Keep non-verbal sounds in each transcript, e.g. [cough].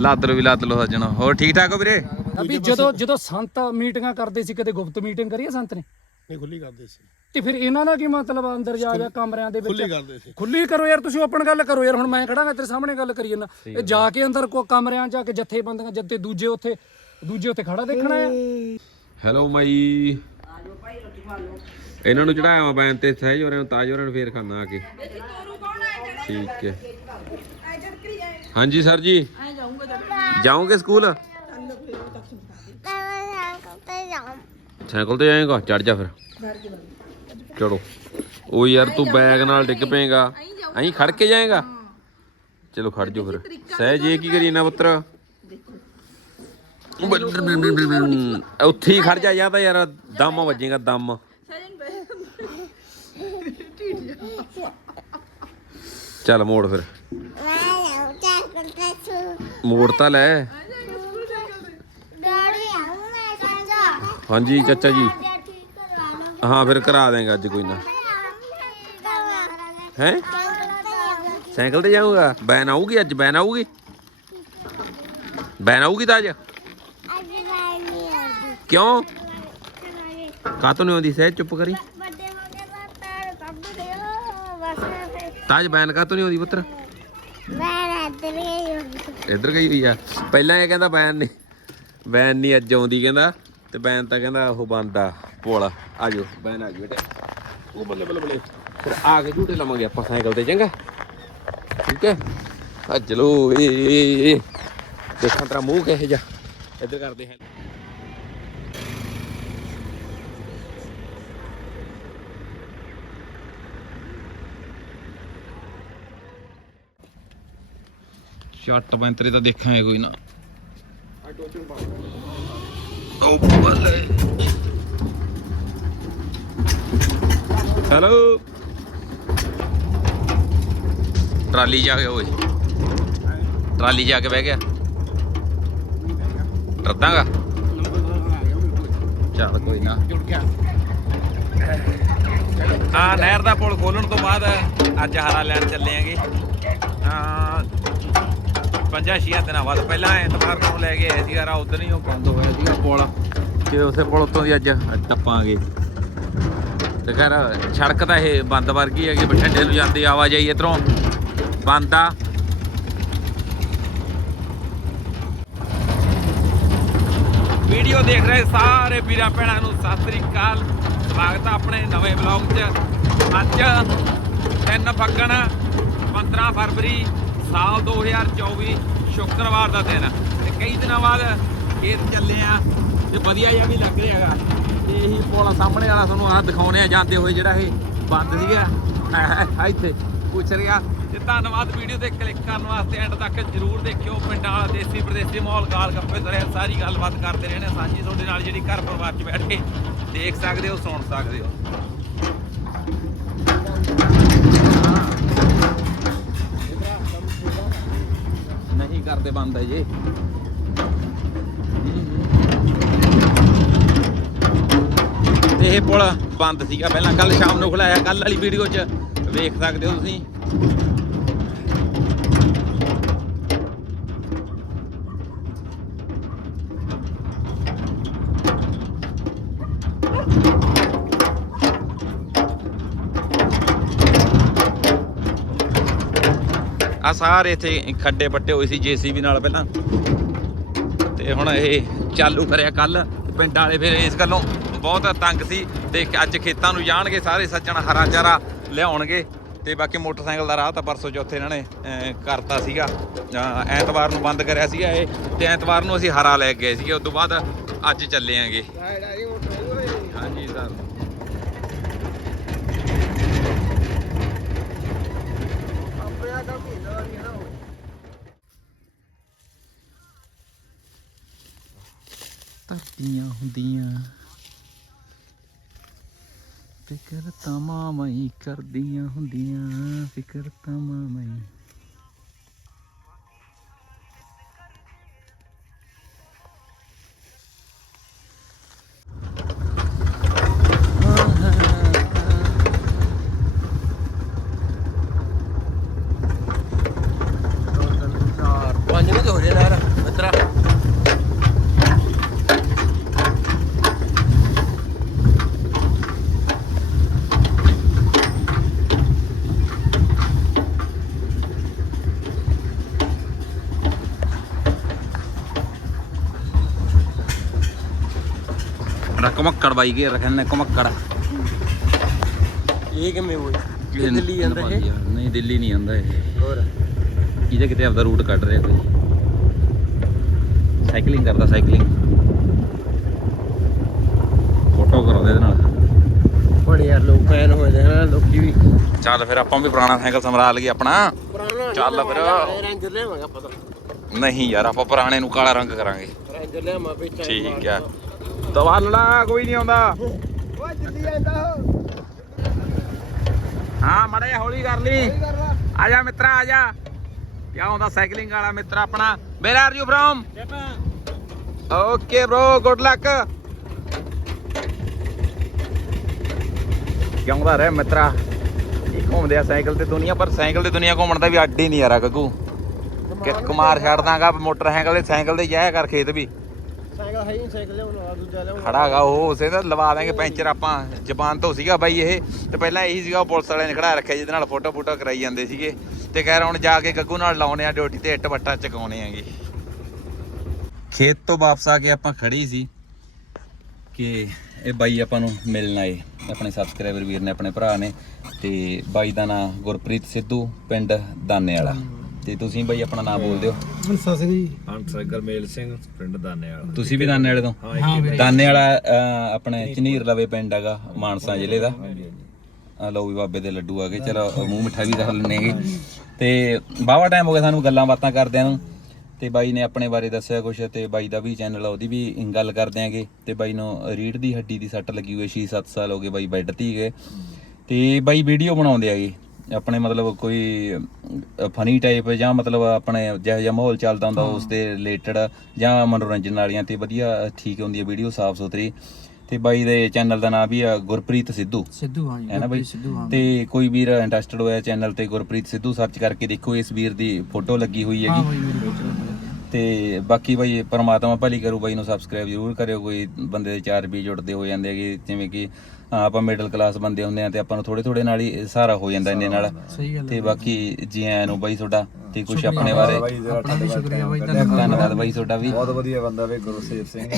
ਲੱਤ ਲੋ ਵੀ ਲੱਤ ਲੋ ਸੱਜਣਾ ਹੋਰ ਠੀਕ ਠਾਕ ਹੋ ਵੀਰੇ? ਅਭੀ ਜਦੋਂ ਜਦੋਂ ਸੰਤ ਮੀਟਿੰਗਾਂ ਕਰਦੇ ਸੀ ਕਦੇ ਗੁਪਤ ਮੀਟਿੰਗ ਕਰੀਏ ਸੰਤ ਨੇ? ਨਹੀਂ ਖੁੱਲੀ ਕਰਦੇ ਸੀ। ਤੇ ਫਿਰ ਇਹਨਾਂ ਦਾ ਕੀ ਮਤਲਬ ਆ ਅੰਦਰ ਜਾ ਜਾ ਕਮਰਿਆਂ ਦੇ ਖੁੱਲੀ ਵਿੱਚ ਕਰਦੇ ਸੀ। ਖੁੱਲੀ ਕਰੋ ਯਾਰ ਤੁਸੀਂ ਓਪਨ ਗੱਲ ਕਰੋ ਯਾਰ ਹੁਣ ਮੈਂ ਖੜਾਂਗਾ ਤੇਰੇ ਸਾਹਮਣੇ ਗੱਲ ਕਰੀ ਜਾਂਦਾ ਇਹ ਜਾ ਕੇ ਅੰਦਰ ਕੋ ਕਮਰਿਆਂ 'ਚ ਜਾ ਕੇ ਜੱਥੇ ਬੰਦੀਆਂ ਜੱਥੇ ਦੂਜੇ ਉੱਥੇ ਦੂਜੇ ਉੱਥੇ ਖੜਾ ਦੇਖਣਾ ਆ। ਹੈਲੋ ਮਾਈ। ਇਹਨਾਂ ਨੂੰ ਚੜਾਇਆ ਵਾ ਬੈਨ ਤੇ ਸਹਿਜ ਹੋਰਾਂ ਨੂੰ ਤਾਜ ਹੋਰਾਂ ਨੂੰ ਫੇਰ ਖਾਣਾ ਆ ਕੇ। ਠੀਕ ਹੈ। ਹਾਂਜੀ ਸਰ ਜੀ। ਜਾਓਗੇ ਸਕੂਲ? ਸਾਈਕਲ ਤੇ ਜਾਏਗਾ ਚੜ ਜਾ ਫਿਰ। ਚਲੋ ਉਹ ਯਾਰ ਤੂੰ ਬੈਗ ਨਾਲ ਡਿੱਗ ਪਏਗਾ। ਐਂ ਖੜ ਕੇ ਜਾਏਗਾ? ਚਲੋ ਖੜ ਜਾ ਫਿਰ। ਸਹਿਜ ਇਹ ਕੀ ਕਰੀ ਨਾ ਪੁੱਤਰ? ਉੱਥੇ ਹੀ ਖੜ ਜਾ ਜਾਂ। ਤਾਂ ਯਾਰ ਦਮ ਵੱਜੇਗਾ ਦਮ। [laughs] ਚੱਲ ਮੋੜ ਫਿਰ। ਮੋੜ ਤਾਂ ਲੈ ਹਾਂਜੀ ਚਾਚਾ ਜੀ। ਹਾਂ ਫਿਰ ਕਰਾ ਦੇਗਾ ਅੱਜ ਕੋਈ ਨਾ। ਹੈ? ਸਾਈਕਲ ਤੇ ਜਾਊਗਾ? ਬੈਨ ਆਊਗੀ ਅੱਜ? ਬੈਨ ਆਊਗੀ? ਬੈਨ ਆਊਗੀ ਤਾਂ ਅੱਜ? ਕਿਉਂ? ਕਾਤੋਂ ਨਹੀਂ ਆਉਂਦੀ? ਸਹਿਜ ਚੁੱਪ ਕਰੀ। ਤਾਜ ਬੈਨ ਕਾਤੋਂ ਨਹੀਂ ਆਉਂਦੀ ਪੁੱਤਰ? ਇੱਧਰ ਗਈ ਹੋਈ ਆ। ਪਹਿਲਾਂ ਇਹ ਕਹਿੰਦਾ ਬੈਨ ਨਹੀਂ ਬੈਨ ਨਹੀਂ ਅੱਜ ਆਉਂਦੀ ਕਹਿੰਦਾ, ਤੇ ਬੈਨ ਤਾਂ ਕਹਿੰਦਾ ਉਹ ਬੰਦ ਆ ਪੁਲ ਆ ਜਾਓ ਬੈਨ ਆ ਗਈ ਬੇਟਾ। ਉਹ ਬੱਲੇ ਬੱਲੇ ਬੱਲੇ, ਫਿਰ ਆ ਕੇ ਝੂਟੇ ਲਵਾਂਗੇ ਆਪਾਂ ਸਾਈਕਲ ਤੇ, ਚੰਗਾ? ਠੀਕ ਹੈ? ਆ ਚਲੋ ਏ ਏ। ਦੇਖਾਂ ਤੇਰਾ ਮੂੰਹ ਕਿਹੋ ਜਿਹਾ। ਇੱਧਰ ਕਰਦੇ ਹੈ। ਛੱਟ ਬੰਤਰੇ ਤਾਂ ਦੇਖਾਂਗੇ ਕੋਈ ਨਾ। ਉਹ ਬੱਲੇ। ਹੈਲੋ। ਟਰਾਲੀ ਜਾ ਕੇ ਓਏ। ਟਰਾਲੀ ਜਾ ਕੇ ਬਹਿ ਗਿਆ। ਡਰਦਾਗਾ ਚੱਲ ਕੋਈ ਨਾ। ਜੁੜ ਗਿਆ ਆ ਨਹਿਰ ਦਾ ਪੁਲ ਖੋਲਣ ਤੋਂ ਬਾਅਦ ਅੱਜ ਹਰਾ ਲੈਣ ਚੱਲੇ ਆਂਗੇ। ਆ ਪੰਜਾਂ ਛੀਆਂ ਦਿਨਾਂ ਬਾਅਦ ਪਹਿਲਾਂ ਐਤਵਾਰ ਨੂੰ ਲੈ ਕੇ ਆਏ ਸੀ ਯਾਰ ਉਦੋਂ ਹੀ ਉਹ ਬੰਦ ਹੋਇਆ ਸੀਗਾ ਪੁਲ। ਤੇ ਉਸੇ ਪੁਲ ਉੱਤੋਂ ਦੀ ਅੱਜ ਟੱਪਾਂਗੇ ਤੇ ਖੈਰ, ਸੜਕ ਤਾਂ ਇਹ ਬੰਦ ਵਰਗੀ ਹੈਗੀ, ਬਠਿੰਡੇ ਨੂੰ ਜਾਂਦੀ ਆਵਾਜਾਈ ਇਧਰੋਂ। ਬੰਦ ਆ। ਵੀਡੀਓ ਦੇਖ ਰਹੇ ਸਾਰੇ ਵੀਰਾਂ ਭੈਣਾਂ ਨੂੰ ਸਤਿ ਸ੍ਰੀ ਅਕਾਲ। ਸਵਾਗਤ ਆ ਆਪਣੇ ਨਵੇਂ ਵਲੌਗ 'ਚ। ਅੱਜ 3 ਫੱਗਣ 15 ਫਰਵਰੀ ਸਾਲ 2024 ਸ਼ੁੱਕਰਵਾਰ ਦਾ ਦਿਨ। ਤੇ ਕਈ ਦਿਨਾਂ ਬਾਅਦ ਖੇਤ ਚੱਲੇ ਆ ਤੇ ਵਧੀਆ ਜਿਹਾ ਵੀ ਲੱਗ ਰਿਹਾ ਹੈਗਾ। ਤੇ ਇਹੀ ਪੁਲ ਸਾਹਮਣੇ ਵਾਲਾ ਤੁਹਾਨੂੰ ਆ ਦਿਖਾਉਣੇ ਆ, ਜਾਂਦੇ ਹੋਏ ਜਿਹੜਾ ਇਹ ਬੰਦ ਸੀਗਾ। ਇੱਥੇ ਪੁੱਛ ਰਿਹਾ। ਤੇ ਧੰਨਵਾਦ ਵੀਡੀਓ ਤੇ ਕਲਿੱਕ ਕਰਨ ਵਾਸਤੇ ਐਂਡ ਤੱਕ ਜਰੂਰ ਦੇਖਿਓ। ਪਿੰਡਾਂ ਵਾਲਾ ਦੇਸੀ ਪ੍ਰਦੇਸੀ ਮਾਹੌਲ, ਗਾਲ ਗੱਪੇ ਤਰੇ, ਸਾਰੀ ਗੱਲਬਾਤ ਕਰਦੇ ਰਹਿਣੇ। ਸਾਂਝੀ ਤੁਹਾਡੇ ਨਾਲ ਜਿਹੜੀ ਘਰ ਪਰਿਵਾਰ 'ਚ ਬੈਠ ਕੇ ਦੇਖ ਸਕਦੇ ਹੋ, ਸੁਣ ਸਕਦੇ ਹੋ। ਨਹੀਂ ਕਰਦੇ ਬੰਦ ਹੈ ਜੀ। ਤੇ ਇਹ ਪੁਲ ਬੰਦ ਸੀਗਾ ਪਹਿਲਾਂ ਕੱਲ ਸ਼ਾਮ ਨੂੰ ਖੁਲਾਇਆ ਕੱਲ ਵਾਲੀ ਵੀਡੀਓ 'ਚ ਵੇਖ ਸਕਦੇ ਹੋ ਤੁਸੀਂ। ਆ ਸਾਰੇ ਇੱਥੇ ਖੱਡੇ ਪੱਟੇ ਹੋਏ ਸੀ ਜੀਸੀਬੀ ਨਾਲ ਪਹਿਲਾਂ। ਤੇ ਹੁਣ ਇਹ ਚਾਲੂ ਕਰਿਆ ਕੱਲ। ਪਿੰਡ ਵਾਲੇ ਫਿਰ ਇਸ ਗੱਲੋਂ ਬਹੁਤ ਤੰਗ ਸੀ ਤੇ ਅੱਜ ਖੇਤਾਂ ਨੂੰ ਜਾਣਗੇ ਸਾਰੇ ਸੱਜਣ ਹਰਾ ਚਾਰਾ ਲਿਆਉਣਗੇ। ਤੇ ਬਾਕੀ ਮੋਟਰਸਾਈਕਲ ਦਾ ਰਾਹ ਤਾਂ ਪਰਸੋਂ ਚੌਥੇ ਇਹਨਾਂ ਨੇ ਕਰਤਾ ਸੀਗਾ। ਐਤਵਾਰ ਨੂੰ ਬੰਦ ਕਰਿਆ ਸੀਗਾ ਇਹ। ਤੇ ਐਤਵਾਰ ਨੂੰ ਅਸੀਂ ਹਰਾ ਲੈ ਕੇ ਗਏ ਸੀਗੇ ਉਸ ਤੋਂ ਬਾਅਦ ਅੱਜ ਚੱਲੇ ਆਂਗੇ। ਹਾਂਜੀ ਸਰ। ਧਰਤੀਆਂ ਹੁੰਦੀਆਂ। ਫਿਕਰ ਤਮਾਮ ਕਰਦੀਆਂ ਹੁੰਦੀਆਂ। ਫਿਕਰ ਤਮਾਮ ਕੇ ਰੱਖਣ ਕਮੱਕੜ ਇਹ ਕਿਵੇਂ ਹੋਈ? ਇਹ ਦਿੱਲੀ ਜਾਂਦਾ ਇਹ? ਨਹੀਂ ਦਿੱਲੀ ਨਹੀਂ ਆਂਦਾ ਇਹ। ਹੋਰ? ਇਹਦੇ ਕਿਤੇ ਆਪਦਾ ਰੂਟ ਕੱਢ ਰਿਹਾ ਕੋਈ। ਸਾਈਕਲਿੰਗ ਕਰਦਾ ਸਾਈਕਲਿੰਗ ਫੋਟੋ ਕਰਾਉਂਦੇ ਇਹਦੇ ਨਾਲ। ਬੜੇ ਯਾਰ ਲੋਕ ਫੈਨ ਹੋਏ ਨੇ ਹਨਾ ਲੋਕੀ ਵੀ। ਚੱਲ ਫਿਰ ਆਪਾਂ ਵੀ ਪੁਰਾਣਾ ਸਾਈਕਲ ਸਮਰਾ ਲਈਏ ਆਪਣਾ। ਪੁਰਾਣਾ ਚੱਲ ਫਿਰ। ਰੇਂਜਰ ਲਿਆਵਾਂਗਾ ਪਤਾ ਨਹੀਂ ਯਾਰ ਆਪਾਂ ਪੁਰਾਣੇ ਨੂੰ ਕਾਲਾ ਰੰਗ ਕਰਾਂਗੇ। ਰੇਂਜਰ ਲਿਆਵਾਂ ਵੀ time ਠੀਕ ਮਾਰਦਾ। ਦਵਾਲਣਾ ਕੋਈ ਨਹੀਂ ਆਉਂਦਾ। ਓਏ ਦਿੱਲੀ ਆਂਦਾ ਹਾਂ ਮੜੇ ਹੌਲੀ ਕਰ ਲਈ। ਆ ਜਾ ਮਿੱਤਰਾ ਆ ਜਾ। ਕਿਆ ਹੁੰਦਾ ਸਾਈਕਲਿੰਗ ਵਾਲਾ ਮਿੱਤਰ ਆਪਣਾ? Where are you from okay bro good luck ਕਿਉਂਦਾ ਰਹਿ ਮਿੱਤਰਾ? ਇਹ ਘੁੰਮਦੇ ਆ ਸਾਈਕਲ ਤੇ ਦੁਨੀਆ? ਪਰ ਸਾਈਕਲ ਤੇ ਦੁਨੀਆ ਘੁੰਮਣ ਦਾ ਵੀ ਅੱਡ ਹੀ ਨਹੀਂ ਯਾਰਾ ਗੱਗੂ। ਕਿੱਕ ਮਾਰ ਛੱਡਦਾਗਾ ਮੋਟਰਸਾਈਕਲ ਤੇ ਸਾਈਕਲ ਤੇ ਜਾਇਆ ਕਰ ਖੇਤ ਵੀ। ਸਾਈਕਲ ਹੈ ਹੀ ਸਾਈਕਲ ਲਿਆਉਣਾ, ਦੂਜਾ ਲਿਆਉਣਾ। ਖੜਾਗਾ ਉਹ, ਉਸੇ ਦਾ ਲਵਾ ਦਾਂਗੇ ਪੈਂਚਰ ਆਪਾਂ ਜ਼ਬਾਨ ਤੋਂ ਸੀਗਾ ਬਾਈ ਇਹ। ਤੇ ਪਹਿਲਾਂ ਇਹੀ ਸੀਗਾ, ਉਹ ਪੁਲਿਸ ਵਾਲਿਆਂ ਨੇ ਖੜਾ ਰੱਖਿਆ, ਜਿਹਦੇ ਨਾਲ ਫੋਟੋ ਫੋਟੋ ਕਰਾਈ ਜਾਂਦੇ ਸੀਗੇ। ਤੇ ਕਹਿ ਹੁਣ ਜਾ ਕੇ ਗੱਗੂ ਨਾਲ ਲਾਉਣੇ ਆ ਡਿਊਟੀ ਤੇ, ਇੱਟ ਬੱਟਾ ਚਕਾਉਣੇ ਆਂਗੇ ਖੇਤ ਤੋਂ ਵਾਪਸ ਆ ਕੇ ਆਪਾਂ ਖੜੀ ਸੀ ਕਿ ਇਹ ਬਾਈ ਆਪਾਂ ਨੂੰ ਮਿਲਣਾ ਏ ਆਪਣੇ ਸਬਸਕ੍ਰਾਈਬਰ ਵੀਰ ਨੇ, ਆਪਣੇ ਭਰਾ ਨੇ। ਤੇ ਬਾਈ ਦਾ ਨਾਮ ਗੁਰਪ੍ਰੀਤ ਸਿੱਧੂ, ਪਿੰਡ ਦਾਨੇ ਵਾਲਾ ਤੇ ਤੁਸੀਂ ਬਾਈ ਆਪਣਾ ਨਾਮ ਬੋਲ ਦਿਓ। ਹੰਸਾ ਸਿੰਘ ਜੀ। ਹੰਸਰ ਗਰਮੇਲ ਸਿੰਘ ਪਿੰਡ ਦਾਨੇ ਵਾਲਾ ਤੁਸੀਂ ਵੀ ਦਾਨੇ ਵਾਲੇ ਤੋਂ? ਦਾਨੇ ਵਾਲਾ ਆਪਣੇ ਝਨੀਰ ਲਵੇ ਪਿੰਡ ਹੈਗਾ ਮਾਨਸਾ ਜ਼ਿਲ੍ਹੇ ਦਾ। ਆ ਲਓ ਵੀ ਬਾਬੇ ਦੇ ਲੱਡੂ ਆ ਗਏ ਚਲੋ ਮੂੰਹ ਮਿੱਠਾ ਵੀ ਕਰ ਲੈਣੇਗੇ ਤੇ ਬਾਵਾ ਟਾਈਮ ਹੋ ਗਿਆ ਸਾਨੂੰ ਗੱਲਾਂ ਬਾਤਾਂ ਕਰਦਿਆਂ ਨੂੰ। ਤੇ ਬਾਈ ਨੇ ਆਪਣੇ ਬਾਰੇ ਦੱਸਿਆ ਕੁਛ ਤੇ ਬਾਈ ਦਾ ਵੀ ਚੈਨਲ ਆ ਉਹਦੀ ਵੀ ਗੱਲ ਕਰਦੇ ਆਂਗੇ ਤੇ ਬਾਈ ਨੂੰ ਰੀੜ ਦੀ ਹੱਡੀ ਦੀ ਸੱਟ ਲੱਗੀ ਹੋਈ 6-7 ਸਾਲ ਹੋ ਗਏ ਬਾਈ ਬੈੱਡ ਤੇ ਹੀ ਗਏ। ਤੇ ਬਾਈ ਵੀਡੀਓ ਬਣਾਉਂਦੇ ਆਗੇ ਆਪਣੇ ਮਤਲਬ ਕੋਈ ਫਨੀ ਟਾਈਪ ਜਾਂ ਮਤਲਬ ਆਪਣੇ ਜਿਹੋ ਜਿਹਾ ਮਾਹੌਲ ਚੱਲਦਾ ਹੁੰਦਾ ਉਸ ਦੇ ਰਿਲੇਟਡ ਜਾਂ ਮਨੋਰੰਜਨ ਵਾਲੀਆਂ ਤੇ ਵਧੀਆ ਠੀਕ ਹੁੰਦੀ ਹੈ ਵੀਡੀਓ ਸਾਫ਼ ਸੁਥਰੀ। ਤੇ ਬਾਈ ਦੇ ਚੈਨਲ ਦਾ ਨਾਮ ਵੀ ਆ ਗੁਰਪ੍ਰੀਤ ਸਿੱਧੂ। ਸਿੱਧੂ ਹਾਂ ਹੈ ਨਾ ਬਾਈ? ਤੇ ਕੋਈ ਵੀਰ ਇੰਟਰਸਟਡ ਹੋਇਆ ਚੈਨਲ ਤੇ ਗੁਰਪ੍ਰੀਤ ਸਿੱਧੂ ਸਰਚ ਕਰਕੇ ਦੇਖੋ ਇਸ ਵੀਰ ਦੀ ਫੋਟੋ ਲੱਗੀ ਹੋਈ ਹੈਗੀ। ਤੇ ਬਾਕੀ ਬਾਈ ਪਰਮਾਤਮਾ ਭਲੀ ਕਰੂ ਬਾਈ ਨੂੰ ਸਬਸਕ੍ਰਾਈਬ ਜ਼ਰੂਰ ਕਰਿਓ। ਕੋਈ ਬੰਦੇ ਦੇ ਚਾਰ ਵੀ ਜੁੜਦੇ ਹੋ ਜਾਂਦੇ ਹੈਗੇ ਜਿਵੇਂ ਕਿ ਆਪਾਂ ਮਿਡਲ ਕਲਾਸ ਬੰਦੇ ਹੁੰਦੇ ਆ ਤੇ ਆਪਾਂ ਨੂੰ ਥੋੜੇ ਥੋੜੇ ਨਾਲ ਹੀ ਸਹਾਰਾ ਹੋ ਜਾਂਦਾ ਇੰਨੇ ਨਾਲ। ਤੇ ਬਾਕੀ ਜੀ ਆਇਆਂ ਨੂੰ ਬਾਈ ਤੁਹਾਡਾ ਤੇ ਕੁਝ ਆਪਣੇ ਬਾਰੇ। ਬਾਈ ਜਰਾ ਆਪਣਾ ਵੀ ਸ਼ੁਕਰੀਆ ਬਾਈ ਧੰਨਵਾਦ। ਬਾਈ ਤੁਹਾਡਾ ਵੀ। ਬਹੁਤ ਵਧੀਆ ਬੰਦਾ ਵੇ ਗੁਰਸੇਵ ਸਿੰਘ।